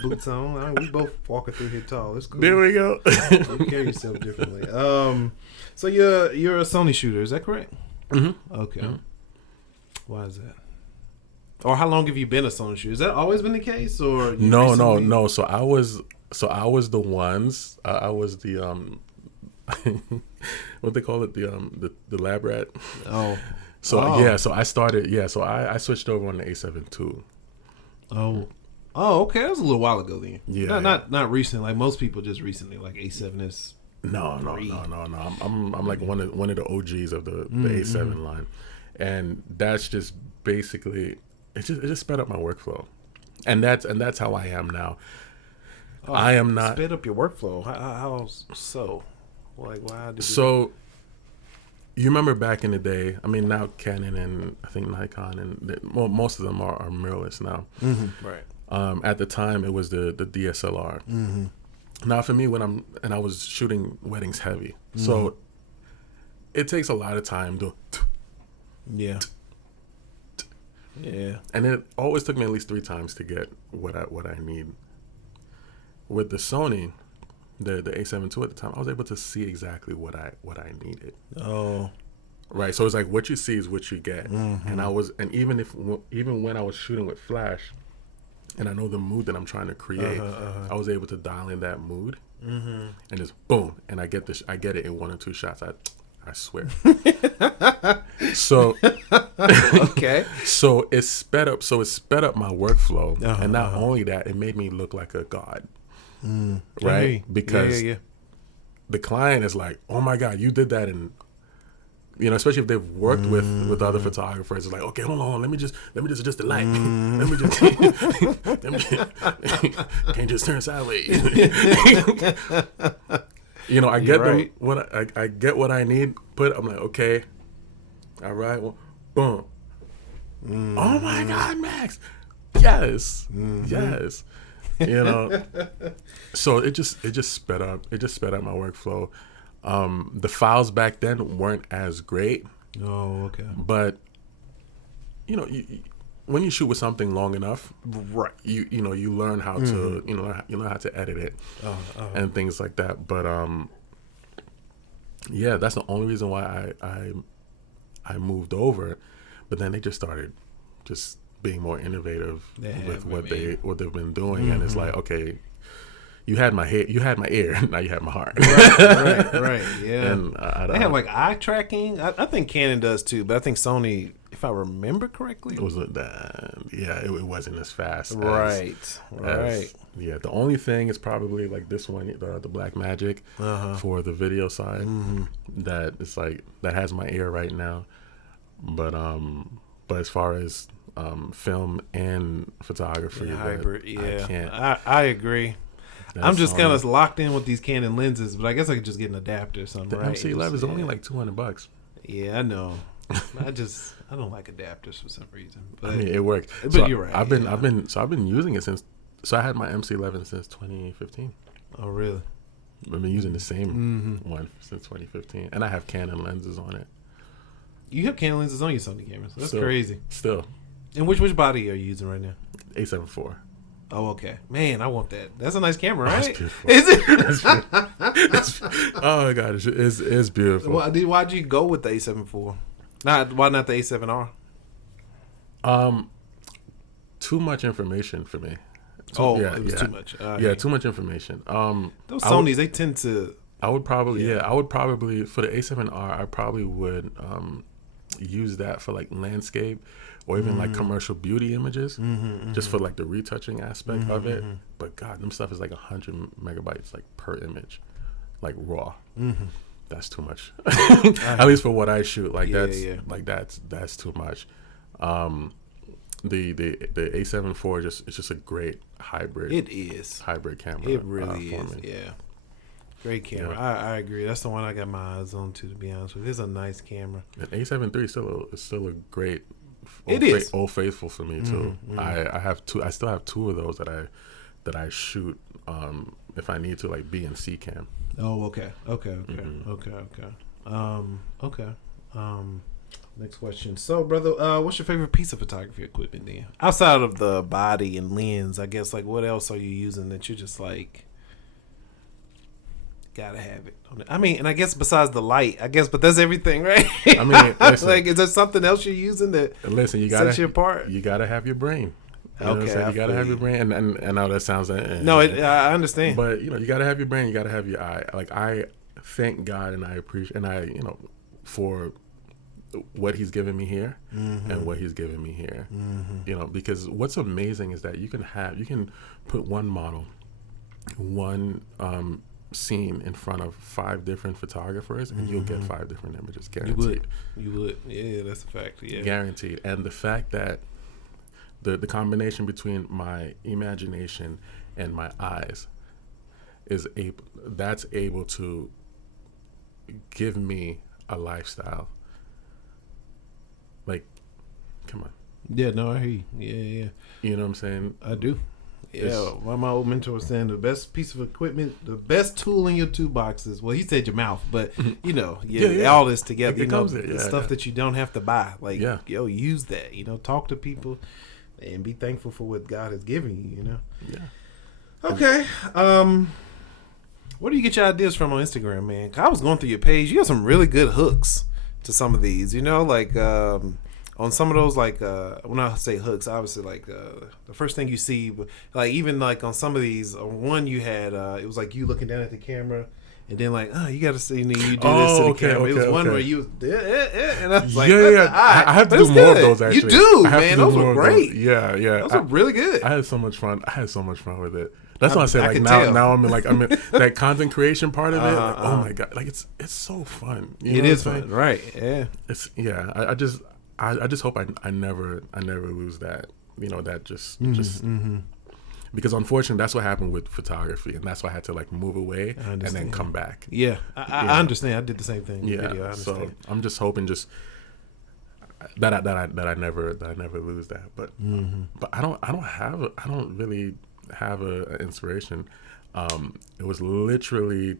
boots on. I mean, we both walking through here tall. It's cool. There we go. You carry yourself differently. So you're a Sony shooter, is that correct? Okay. Why is that? Or how long have you been a Sony shooter? Has that always been the case, or no? So I was the ones. I was the what they call it, the lab rat. Oh. So I started. So I switched over on the A7 II. Oh, okay. That was a little while ago then. Yeah, not recent. Like most people, just recently. Like A7 is. No. I'm like one of the OGs of the A7 line, and that's just basically it just sped up my workflow, and that's how I am now. Oh, I am not sped up your workflow. How so? Like why did so? You remember back in the day, I mean, now Canon and I think Nikon and most of them are mirrorless now. Right. At the time, it was the DSLR. Now, for me, I was shooting weddings heavy, so it takes a lot of time to. Yeah. And it always took me at least 3 times to get what I need. With the Sony, the A7 II at the time, I was able to see exactly what I needed. Oh, right. So it's like what you see is what you get. And even when I was shooting with flash, and I know the mood that I'm trying to create, I was able to dial in that mood, and just boom, and I get it in 1 or 2 shots. I swear. So okay. So it sped up my workflow, and not only that, it made me look like a god. Right? Because the client is like, oh my God, you did that. And, you know, especially if they've worked with other photographers, it's like, okay, hold on, let me just adjust the light. Can't just turn sideways. You know, I get them I get what I need. I'm like, okay, all right, well, boom. Oh my God, Max. Yes, yes. You know, so it just sped up. It just sped up my workflow. The files back then weren't as great. Oh, okay. But you know, when you shoot with something long enough, Right. you know you learn how to you know how to edit it and things like that. But yeah, that's the only reason why I moved over. But then they just started just being more innovative with what they've been doing, and it's like, okay, you had my head, you had my ear, now you have my heart. Right, yeah. And they have like eye tracking. I think Canon does too, but I think Sony, if I remember correctly, it was it wasn't as fast. Right. Yeah, the only thing is probably like this one, the Black Magic for the video side. That it's like that has my ear right now, but as far as film and photography, hybrid, I can't. I agree. I'm just kind of locked in with these Canon lenses, but I guess I could just get an adapter or something. The right? MC11 is only like $200. Yeah, I know. I don't like adapters for some reason. But, I mean, it works. But so you're right. I've been using it since. So I had my MC11 since 2015. Oh, really? I've been using the same one since 2015, and I have Canon lenses on it. You have Canon lenses on your Sony cameras. That's crazy. Still. And which body are you using right now? A7 IV. Oh, okay. Man, I want that. That's a nice camera, Oh, right? it's beautiful. Is it? Oh my god, it's beautiful. Why'd you go with the A7 IV? Why not the A7R? Too much information for me. It was too much. Too much information. Those Sonys, they tend to. I would probably for the A7R, I probably would use that for like landscape or even like commercial beauty images, just for like the retouching aspect of it. But God, them stuff is like 100 megabytes like per image, like raw. That's too much. At least for what I shoot, like that's too much. The A7 IV it's just a great hybrid. It is hybrid camera. It really is. Me. Yeah. Great camera. Yeah. I agree. That's the one I got my eyes on too, to be honest with you. It's a nice camera. And A7 III is still a great. Old Faithful for me too. I have two. I still have two of those that I shoot if I need to, like B and C cam. Oh, okay. Okay. Next question. So, brother, what's your favorite piece of photography equipment then? Outside of the body and lens, I guess, like, what else are you using that you're just like, gotta have it? I mean, and I guess besides the light, but that's everything, right? I mean, listen, like, is there something else you're using that sets you apart? You gotta have your brain. You know what I'm saying? You gotta have your brain, and I know that sounds. I understand. But you gotta have your brain. You gotta have your eye. Like, I thank God and I appreciate for what He's given me here and what He's given me here. Because what's amazing is that you can put one model, one scene in front of 5 different photographers, and you'll get 5 different images, guaranteed. You would. Yeah, that's a fact. Yeah, guaranteed. And the fact that the combination between my imagination and my eyes is able to give me a lifestyle. Like, come on. Yeah, no, I hear you. Yeah. You know what I'm saying? I do. Yeah, my old mentor was saying the best piece of equipment, the best tool in your toolbox is, well, he said your mouth, but all this together, stuff that you don't have to buy. Like, use that. Talk to people and be thankful for what God has given you. Yeah. Okay. Where do you get your ideas from on Instagram, man? 'Cause I was going through your page. You got some really good hooks to some of these. Like on some of those, like when I say hooks, obviously like the first thing you see, like even like on some of these, one you had it was like you looking down at the camera, and then like you got to see you do this to the camera. It was one where you and I was like, I have to do more of those. Actually, you do, man. Those were great. Yeah, those were really good. I had so much fun. with it. That's why I say like now I'm in that content creation part of it. Like, oh my God, like it's so fun. It is fun, right? Yeah. I just hope I never lose that. That just because unfortunately that's what happened with photography, and that's why I had to like move away and then come back. Yeah, I understand. I did the same thing. Yeah, video. I understand. So I'm just hoping that I never lose that. But I don't really have a inspiration. It was literally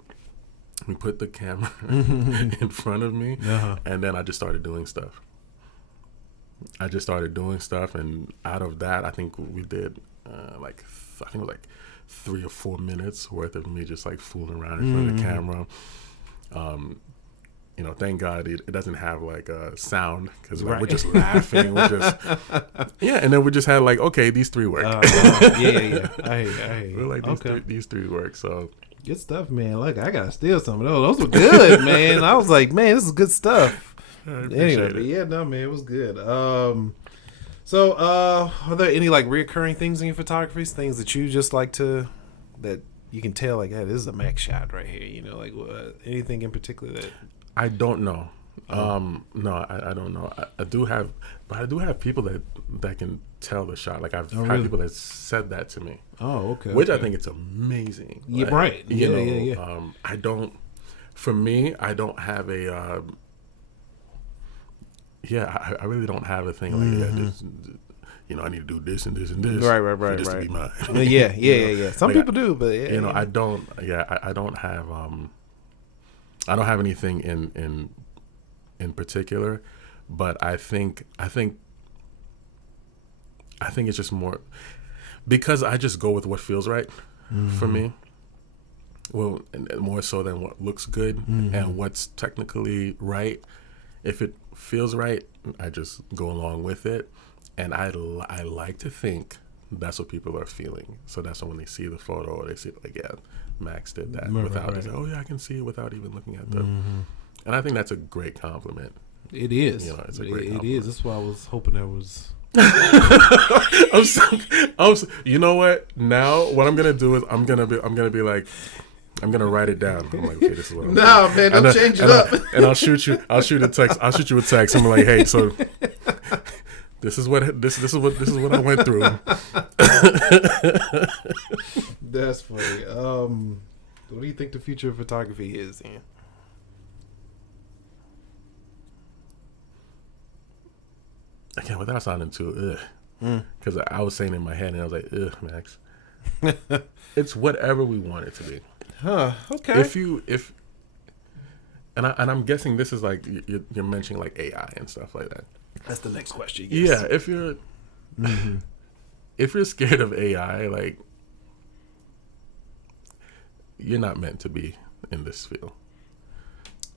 we put the camera in front of me, and then I just started doing stuff. And out of that, I think we did I think it was like 3 or 4 minutes worth of me just like fooling around in front of the camera. Thank God it doesn't have like a sound because we're just laughing. We're just and then we just had like, okay, these 3 work. Yeah. We're like these three work. So good stuff, man. Look, I gotta steal some of those. Those were good, man. I was like, man, this is good stuff. Anyway, but yeah, no, man, it was good. So are there any like reoccurring things in your photography? Things that you just like that you can tell like, hey, this is a Max shot right here. Like anything in particular that I don't know. No, I don't know. I do have people that can tell the shot. Like I've had people that said that to me. Oh, okay. Which I think it's amazing. Yeah, like, right. Yeah. Yeah. I don't. For me, I don't have a. I really don't have a thing like I need to do this and this and this. Right. For this to be mine. Yeah. Some like, people do, but I don't. Yeah, I don't have. I don't have anything in particular, but I think it's just more because I just go with what feels right for me. Well, and more so than what looks good and what's technically right. If it feels right, I just go along with it, and I like to think that's what people are feeling. So that's when they see the photo, they see like, yeah, Max did that without. Right. Oh yeah, I can see it without even looking at them. And I think that's a great compliment. It is. It's a great compliment. It is. That's why I was hoping there was. You know what? Now what I'm gonna do is I'm gonna be like. I'm gonna write it down. I'm like, okay, this is what I'm doing. Man, don't change it up. And I'll shoot you a text. I'll shoot you a text. I'm like, hey, so this is what I went through. That's funny. What do you think the future of photography is, Ian? Again, without sounding too because I was saying in my head and I was like, ugh, Max. It's whatever we want it to be. Okay. I'm guessing this is like you're mentioning like AI and stuff like that. That's the next question. Yes. Yeah, if you're scared of AI, like you're not meant to be in this field.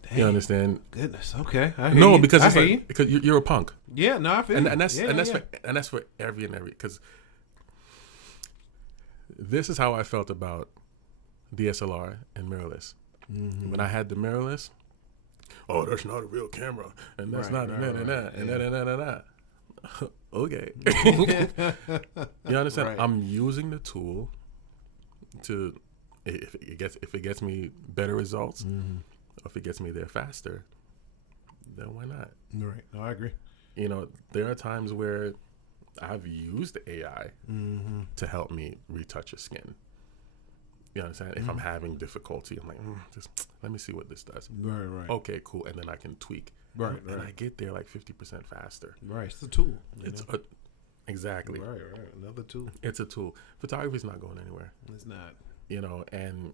Dang. You understand? Goodness. Okay. Because it's like because you're a punk. Yeah. No, I feel. And that's for every because this is how I felt about DSLR and mirrorless. When I had the mirrorless, oh, that's not a real camera, and that's not that. Okay, you understand? Right. I'm using the tool to if it gets me better results, or if it gets me there faster, then why not? Right. No, I agree. There are times where I've used AI to help me retouch a skin. You understand? If I'm having difficulty, I'm like, just let me see what this does. Right. Okay, cool. And then I can tweak. Right. And I get there like 50% faster. Right. It's a tool. Exactly. Right. Another tool. It's a tool. Photography's not going anywhere. It's not. And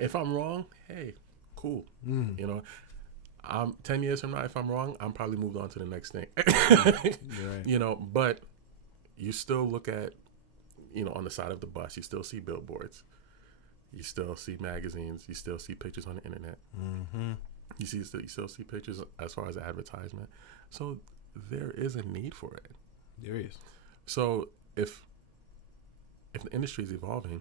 if I'm wrong, hey, cool. 10 years from now, if I'm wrong, I'm probably moved on to the next thing. Right. But you still look at, on the side of the bus, you still see billboards. You still see magazines. You still see pictures on the internet. You still see pictures as far as advertisement. So there is a need for it. There is. So if the industry is evolving,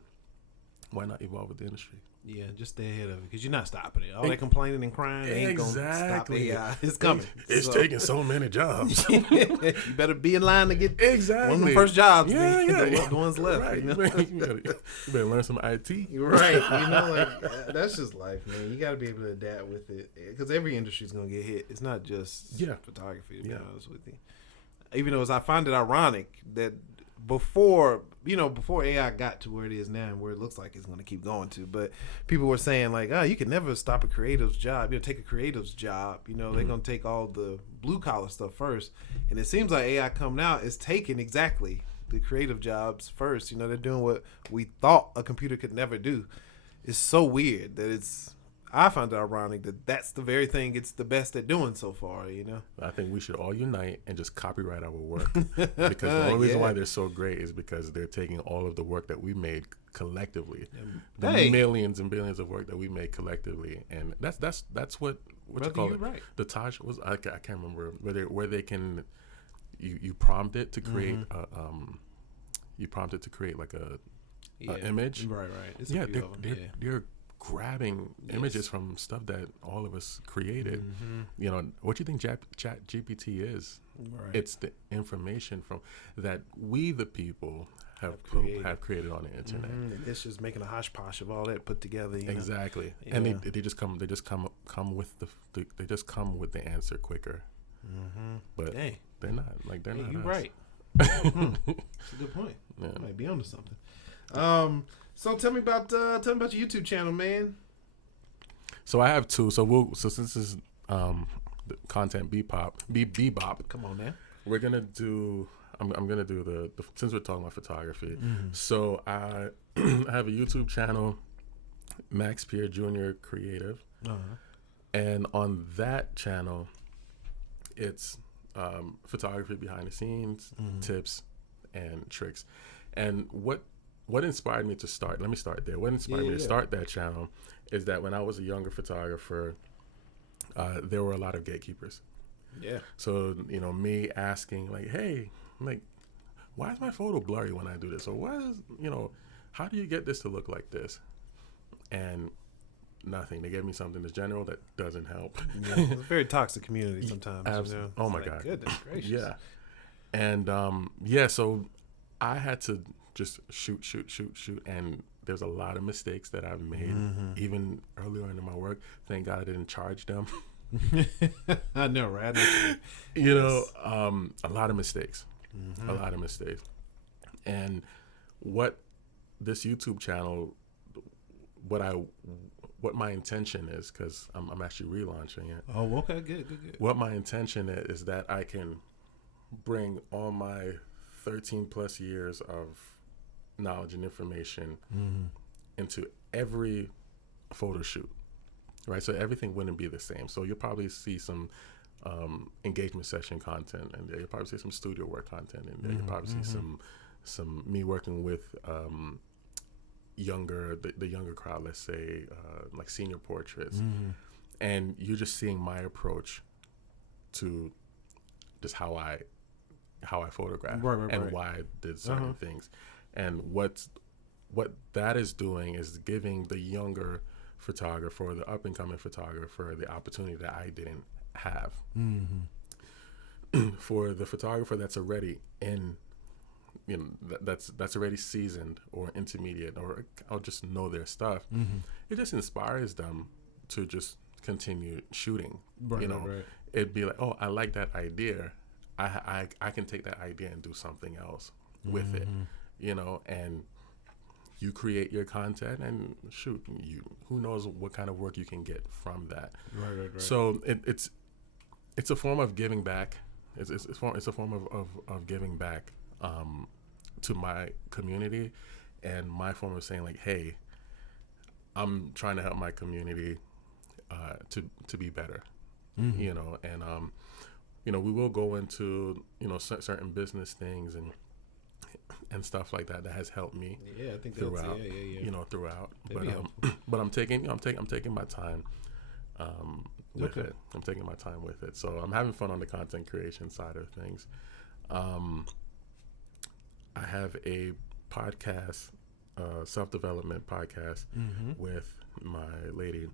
why not evolve with the industry? Yeah, just stay ahead of it because you're not stopping it. All that complaining and crying ain't going to stop AI. It's coming. It's taking so many jobs. You better be in line to get one of the first jobs. Yeah. The ones left. Right. You better learn some IT. Right. That's just life, man. You got to be able to adapt with it because every industry is going to get hit. It's not just photography, to be honest with you. Even though I find it ironic that before AI got to where it is now and where it looks like it's going to keep going to, but people were saying like, oh, you can never stop a creative's job. Take a creative's job. They're going to take all the blue collar stuff first, and it seems like AI coming out is taking exactly the creative jobs first. They're doing what we thought a computer could never do. It's so weird that I find it ironic that that's the very thing it's the best at doing so far, I think we should all unite and just copyright our work. Because the only reason why they're so great is because they're taking all of the work that we made collectively, the millions and billions of work that we made collectively, and that's what you call it. Right. The Taj was I can't remember where they can you prompt it to create you prompt it to create like a image. Right. It's they're grabbing images from stuff that all of us created. What do you think Chat GPT is? Right. It's the information from that we the people have created on the internet. It's just making a hodgepodge of all that put together. Exactly. And they just come with the answer quicker. But they're not you're us. right. That's a good point. Yeah. Might be onto something. So tell me about your YouTube channel, man. So I have two. So since this is the content Bebop. Come on, man. We're gonna do. I'm gonna do the since we're talking about photography. So I have a YouTube channel, Max Pierre Jr. Creative, and on that channel, it's photography behind the scenes, tips, and tricks. And what inspired me to start? Let me start there. What inspired me to start that channel is that when I was a younger photographer, there were a lot of gatekeepers. Yeah. So me asking like, hey, like, why is my photo blurry when I do this? Or why is how do you get this to look like this? And nothing. They gave me something that's general that doesn't help. Yeah, it's a very toxic community sometimes. Oh my God. Goodness gracious. Yeah. And so I had to just shoot, and there's a lot of mistakes that I've made even earlier in my work. Thank God I didn't charge them. I know, right? A lot of mistakes. A lot of mistakes. And what this YouTube channel, what my intention is, because I'm actually relaunching it. Oh, okay, good. What my intention is that I can bring all my 13 plus years of knowledge and information into every photo shoot, right? So everything wouldn't be the same. So you'll probably see some engagement session content, and you'll probably see some studio work content, and you'll probably see some me working with the younger crowd, let's say like senior portraits, and you're just seeing my approach to just how I photograph and why I did certain things. And what that is doing is giving the younger photographer, or the up and coming photographer, the opportunity that I didn't have. For the photographer that's already in, that's already seasoned or intermediate, or I'll just know their stuff. It just inspires them to just continue shooting. Right. It'd be like, oh, I like that idea. I can take that idea and do something else with it, and you create your content and shoot. Who knows what kind of work you can get from that. Right. So it's a form of giving back. It's a form of giving back to my community, and my form of saying like, hey, I'm trying to help my community to be better, and we will go into certain business things and stuff like that has helped me. Yeah, I think throughout. Throughout. But I'm taking my time with it. I'm taking my time with it. So I'm having fun on the content creation side of things. I have a podcast, self-development podcast with my lady,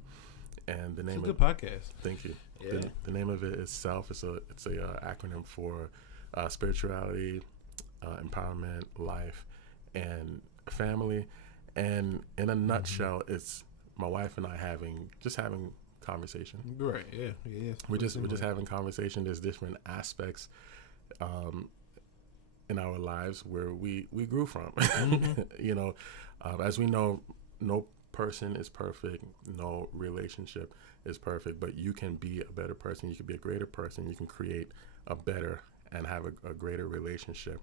and the name of the podcast. Thank you. Yeah. The name of it is SELF. It's a acronym for spirituality, empowerment, life, and family. And in a nutshell, it's my wife and I having conversation. Right. Yeah. We're just having conversation. There's different aspects in our lives where we grew from. Mm-hmm. You know, as we know, no person is perfect, no relationship is perfect, but you can be a better person, you can be a greater person, you can create a better and have a greater relationship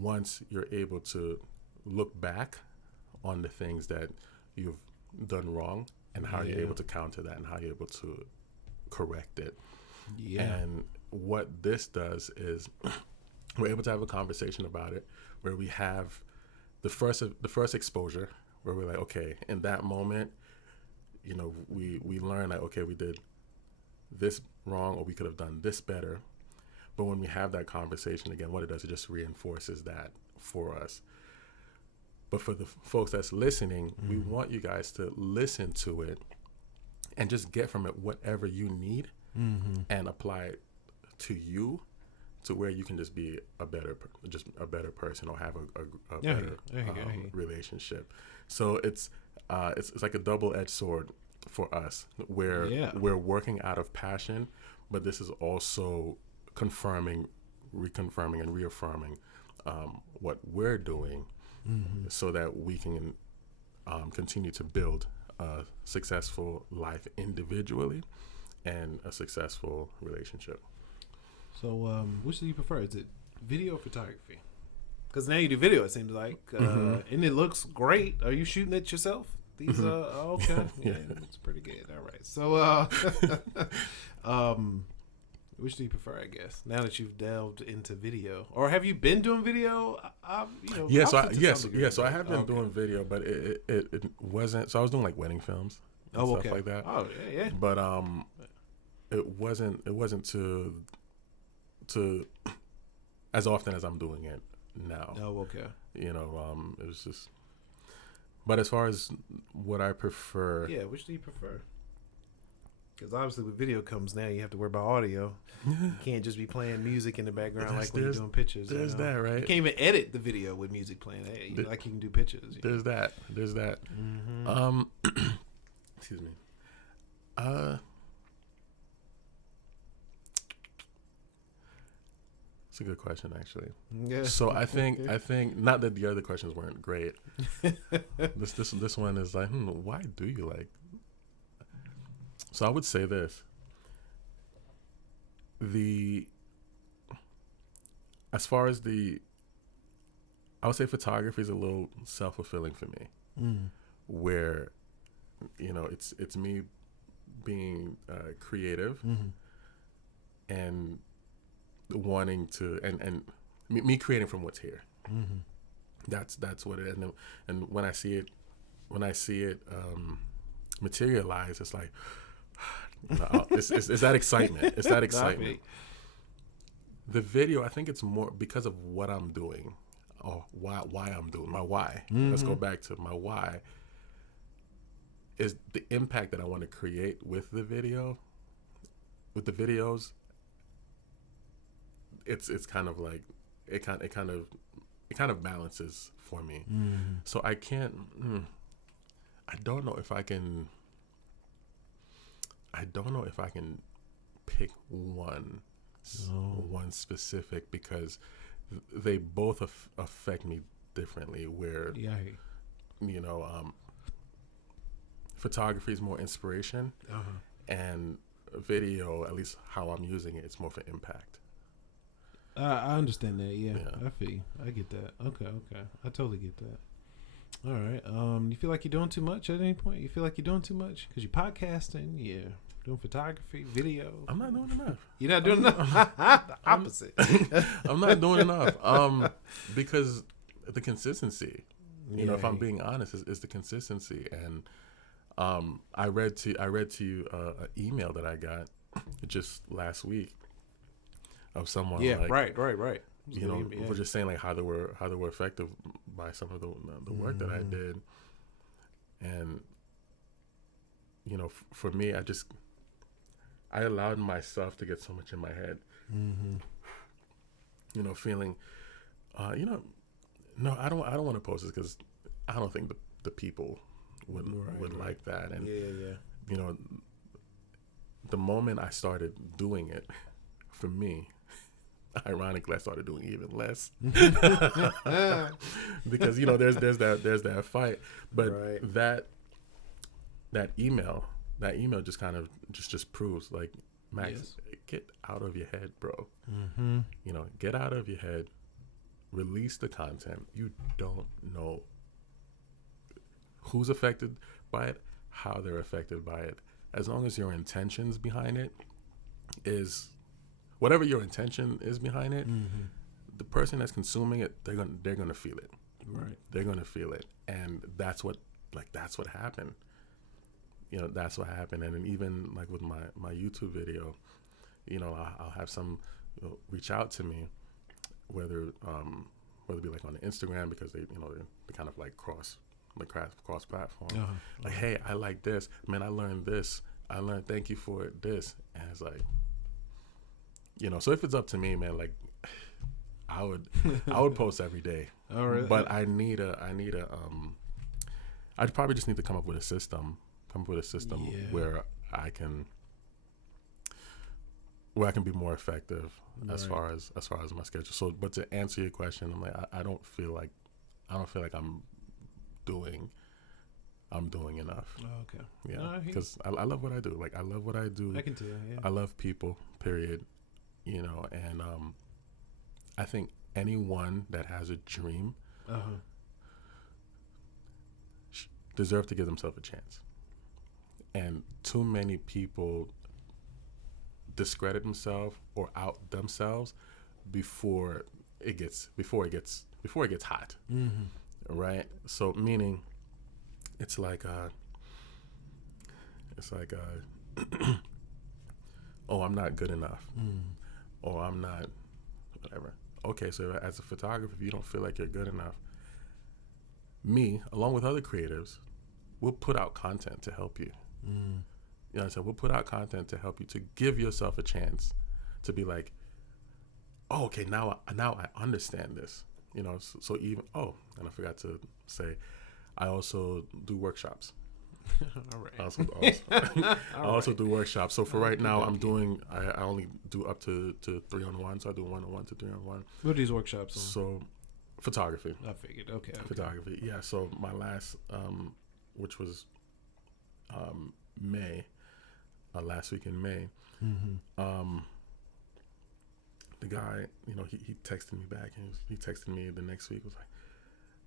once you're able to look back on the things that you've done wrong and how you're able to counter that and how you're able to correct it. Yeah. And what this does is we're able to have a conversation about it where we have the first exposure where we're like, okay, in that moment, you know, we learn like, okay, we did this wrong or we could have done this better. But when we have that conversation again, what it does, it just reinforces that for us. But for the folks that's listening, we want you guys to listen to it and just get from it whatever you need and apply it to you, to where you can just be a better person or have a better relationship. So it's like a double-edged sword for us, where we're working out of passion, but this is also confirming, reconfirming, and reaffirming what we're doing, so that we can continue to build a successful life individually and a successful relationship. So, which do you prefer? Is it video or photography? Because now you do video, it seems like, and it looks great. Are you shooting it yourself? These okay, yeah, it's pretty good. All right, so which do you prefer? I guess now that you've delved into video, or have you been doing video? So I have been doing video, but it wasn't. So I was doing like wedding films and stuff like that. Oh yeah. But it wasn't to as often as I'm doing it now. Oh, okay. You know, it was just. But as far as what I prefer, which do you prefer? Because obviously with video comes now, you have to worry about audio. You can't just be playing music in the background like when you're doing pictures. There's that, right? You can't even edit the video with music playing. Hey, like you can do pictures. There's that. Mm-hmm. Excuse me. It's a good question, actually. Yeah. So I think not that the other questions weren't great. This one is like, why do you like? So I would say this. As far as I would say photography is a little self-fulfilling for me, where, you know, it's me being creative and wanting to and me creating from what's here. That's what it is. And when I see it materialize, it's like, you know, it's that excitement. It's that excitement. The video, I think it's more because of what I'm doing, or why I'm doing my why. Let's go back to my why. Is the impact that I want to create with the video, with the videos. It's kind of like it kind of balances for me. So I can't. I don't know if I can pick one specific, because they both affect me differently. Where you know, photography is more inspiration, and video, at least how I'm using it, it's more for impact. I understand that. Yeah, I feel you. I get that. Okay. I totally get that. All right. You feel like you're doing too much at any point? You feel like you're doing too much because you're podcasting, doing photography, video. I'm not doing enough. You're not doing enough. The opposite. I'm not doing enough. Because the consistency. You know, if I'm being honest, is the consistency. And I read to you an email that I got just last week of someone. Right. You know, we're just saying like how they were effective by some of the work that I did. And you know, for me, I allowed myself to get so much in my head. You know, feeling, no, I don't want to post this because I don't think the people would like that. And you know, the moment I started doing it, for me, ironically, I started doing even less because there's that fight. But Right. that email just kind of just proves like, Max, Yes. get out of your head, bro. Mm-hmm. Get out of your head. Release the content. You don't know who's affected by it, how they're affected by it. As long as your intentions behind it is whatever your intention is behind it, the person that's consuming it, they're gonna feel it. Right. They're gonna feel it, and that's what happened. That's what happened. And then even like with my YouTube video, I'll have some reach out to me, whether it be like on the Instagram, because they kind of like cross platform. Like, hey, I like this, man. I learned this. Thank you for this. And it's like, so if it's up to me, man, like I would post every day. Oh, really? But I'd probably just need to come up with a system where I can be more effective as far as my schedule. So, but to answer your question, I'm like, I don't feel like I'm doing enough. Oh, okay. Yeah, No, because I love what I do. Like, I love what I do. I can tell. Yeah. I love people, period. And I think anyone that has a dream deserve to give themselves a chance. And too many people discredit themselves or out themselves before it gets hot. Right? So meaning it's like oh, I'm not good enough. Or I'm not whatever. Okay, so as a photographer, if you don't feel like you're good enough, me, along with other creatives, we'll put out content to help you. You know what I'm saying? We'll put out content to help you, to give yourself a chance to be like, oh, okay, now I understand this. So even, and I forgot to say, I also do workshops. All right. I also do workshops. So for right now, I only do up to 3-on-1. So I do 1-on-1 to 3-on-1. What are these workshops on? So photography. I figured. Okay. Photography. Yeah. So my last, which was May, last week in May, the guy, he texted me back, and he texted me the next week, was like,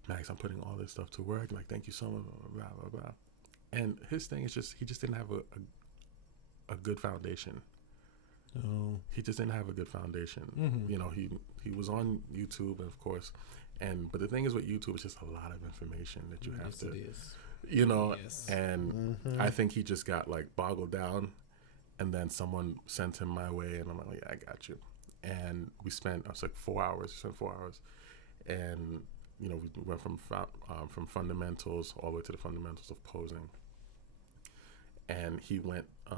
Max, I'm putting all this stuff to work. Like, thank you so much, blah, blah, blah. And his thing is he just didn't have a good foundation. Oh. He just didn't have a good foundation. He was on YouTube, of course, but the thing is with YouTube, it's just a lot of information that you have to, It is. Yes. And I think he just got like boggled down, and then someone sent him my way, and I'm like, yeah, I got you. And I was like 4 hours. We spent 4 hours, and we went from fundamentals all the way to the fundamentals of posing. And he went, I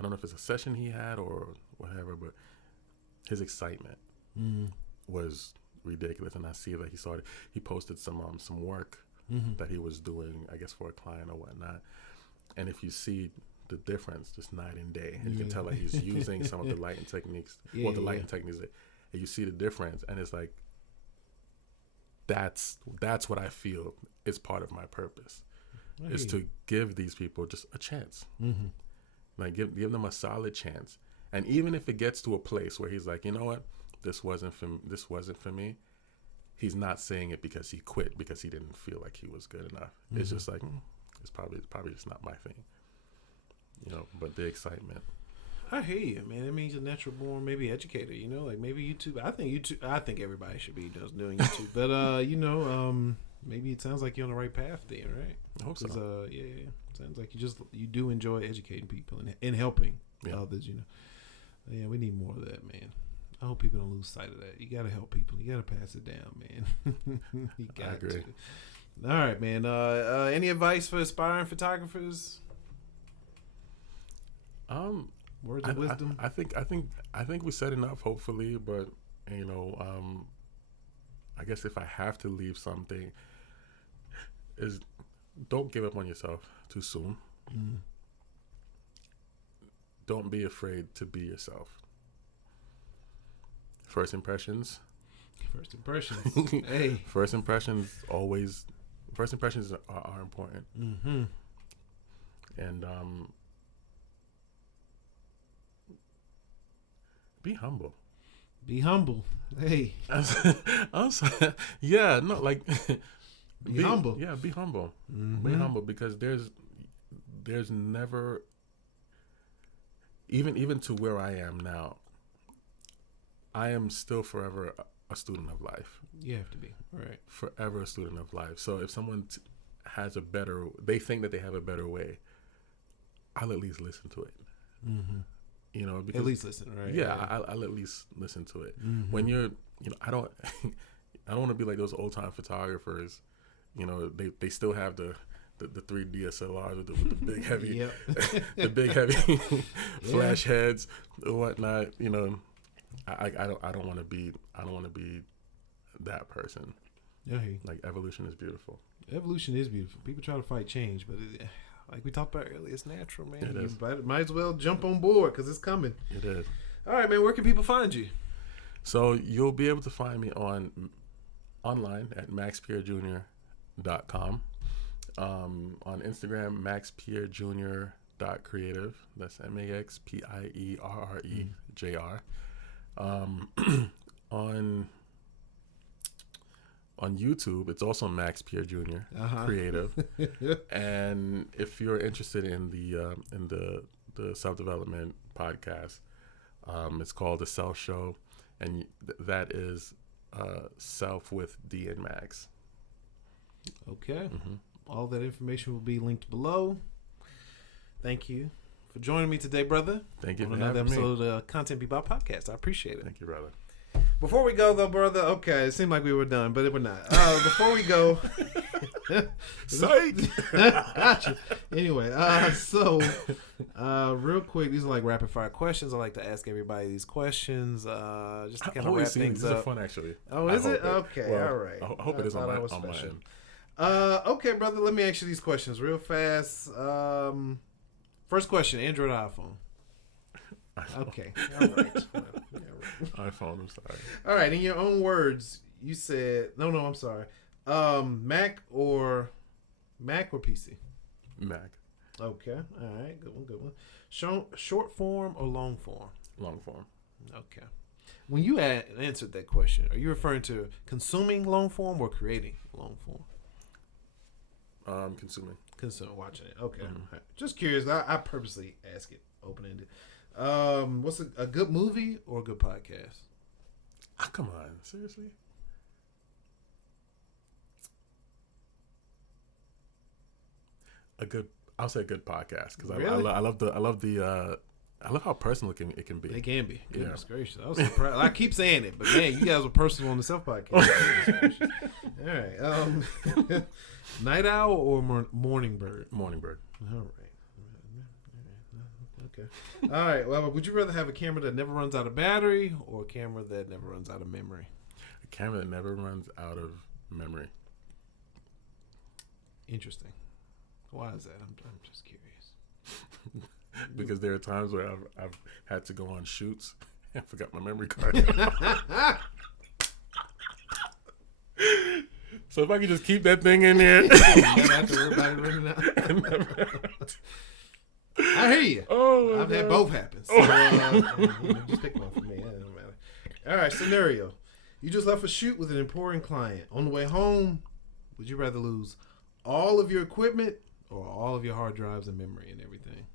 don't know if it's a session he had or whatever, but his excitement was ridiculous. And I see that he posted some work that he was doing, I guess, for a client or whatnot. And if you see the difference, just night and day, and you can tell that he's using some of the lighting techniques, lighting techniques, and you see the difference, and it's like, that's what I feel is part of my purpose, is to give these people just a chance, like give them a solid chance. And even if it gets to a place where he's like, you know what, this wasn't for me, he's not saying it because he quit, because he didn't feel like he was good enough. It's just like, it's probably just not my thing, but the excitement. I hear you, man. It means a natural born, maybe educator. Like maybe YouTube. I think everybody should be doing YouTube. But maybe it sounds like you're on the right path then, right? I hope so. Yeah. Sounds like you do enjoy educating people and helping others. Yeah, we need more of that, man. I hope people don't lose sight of that. You gotta help people. You gotta pass it down, man. You got I agree. to. All right, man. Any advice for aspiring photographers? Words of wisdom. I think we said enough, hopefully, but I guess if I have to leave something, is don't give up on yourself too soon. Don't be afraid to be yourself. First impressions. First impressions. Hey. First impressions always. First impressions are important. Mm-hmm. And be humble. Be humble. Hey. I'm sorry. Yeah, no, like Be humble. Yeah, be humble. Mm-hmm. Be humble, because there's never, even to where I am now, I am still forever a student of life. You have to be. Right. Forever a student of life. So if someone has they think that they have a better way, I'll at least listen to it. Mm-hmm. You know, because at least listen, right? Yeah, I'll at least listen to it. Mm-hmm. When you're, I don't want to be like those old time photographers. You know, they still have the 3 DSLRs with the big heavy, the big heavy flash heads and whatnot. You know, I don't want to be that person. Yeah. Like, evolution is beautiful. Evolution is beautiful. People try to fight change, but like we talked about earlier, it's natural, man. It is. You might as well jump on board because it's coming. It is. All right, man. Where can people find you? So you'll be able to find me online at maxpierrejr.com. On Instagram, maxpierrejr.creative. That's MAXPIERREJR. On YouTube, it's also Max Pierre Jr. Creative. And if you're interested in the self-development podcast, it's called The Self Show, and that is Self with D and Max. Okay. Mm-hmm. All that information will be linked below. Thank you for joining me today, brother. Thank you on for another having episode of Content Bebop Podcast. I appreciate it. Thank you, brother. Before we go, though, brother, okay, it seemed like we were done, but we're not. Before we go, Sight. Gotcha. Anyway, real quick, these are like rapid fire questions. I like to ask everybody these questions, just to kind of wrap things up. These up. are fun, actually. Oh, is it? Okay, well, all right. I hope it is on my end. Okay, brother, let me ask you these questions real fast. First question: Android or iPhone? Okay, all right. iPhone. I'm sorry. All right, in your own words, you said no. I'm sorry. Mac or PC? Mac. Okay, all right, good one. Short form or long form? Long form. Okay. When you answered that question, are you referring to consuming long form or creating long form? Consuming. Watching it. Okay. Mm-hmm. Right. Just curious. I purposely ask it open ended. What's a good movie or a good podcast? Oh, come on, seriously? I'll say a good podcast, because really? I love how personal it can be. It can be. Goodness gracious. I was surprised. I keep saying it, but man, you guys were personal on the self podcast. All right. Night owl or morning bird? Morning bird. All right. Okay. All right. Well, would you rather have a camera that never runs out of battery or a camera that never runs out of memory? A camera that never runs out of memory. Interesting. Why is that? I'm just curious. Because there are times where I've had to go on shoots and forgot my memory card. So if I could just keep that thing in there. Never have to worry about it running out. I hear you. Oh, I've had both happen. So, just pick one for me. It doesn't matter. All right, scenario. You just left a shoot with an important client. On the way home, would you rather lose all of your equipment or all of your hard drives and memory and everything?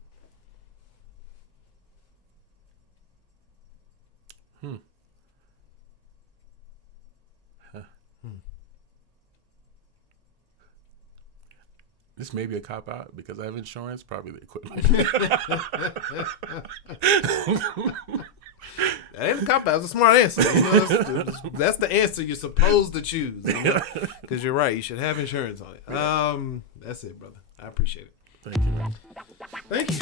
This may be a cop out because I have insurance, probably the equipment. That ain't a cop out. It's a smart answer. You know, that's the answer you're supposed to choose. Because you're right. You should have insurance on it. That's it, brother. I appreciate it. Thank you, man. Thank you.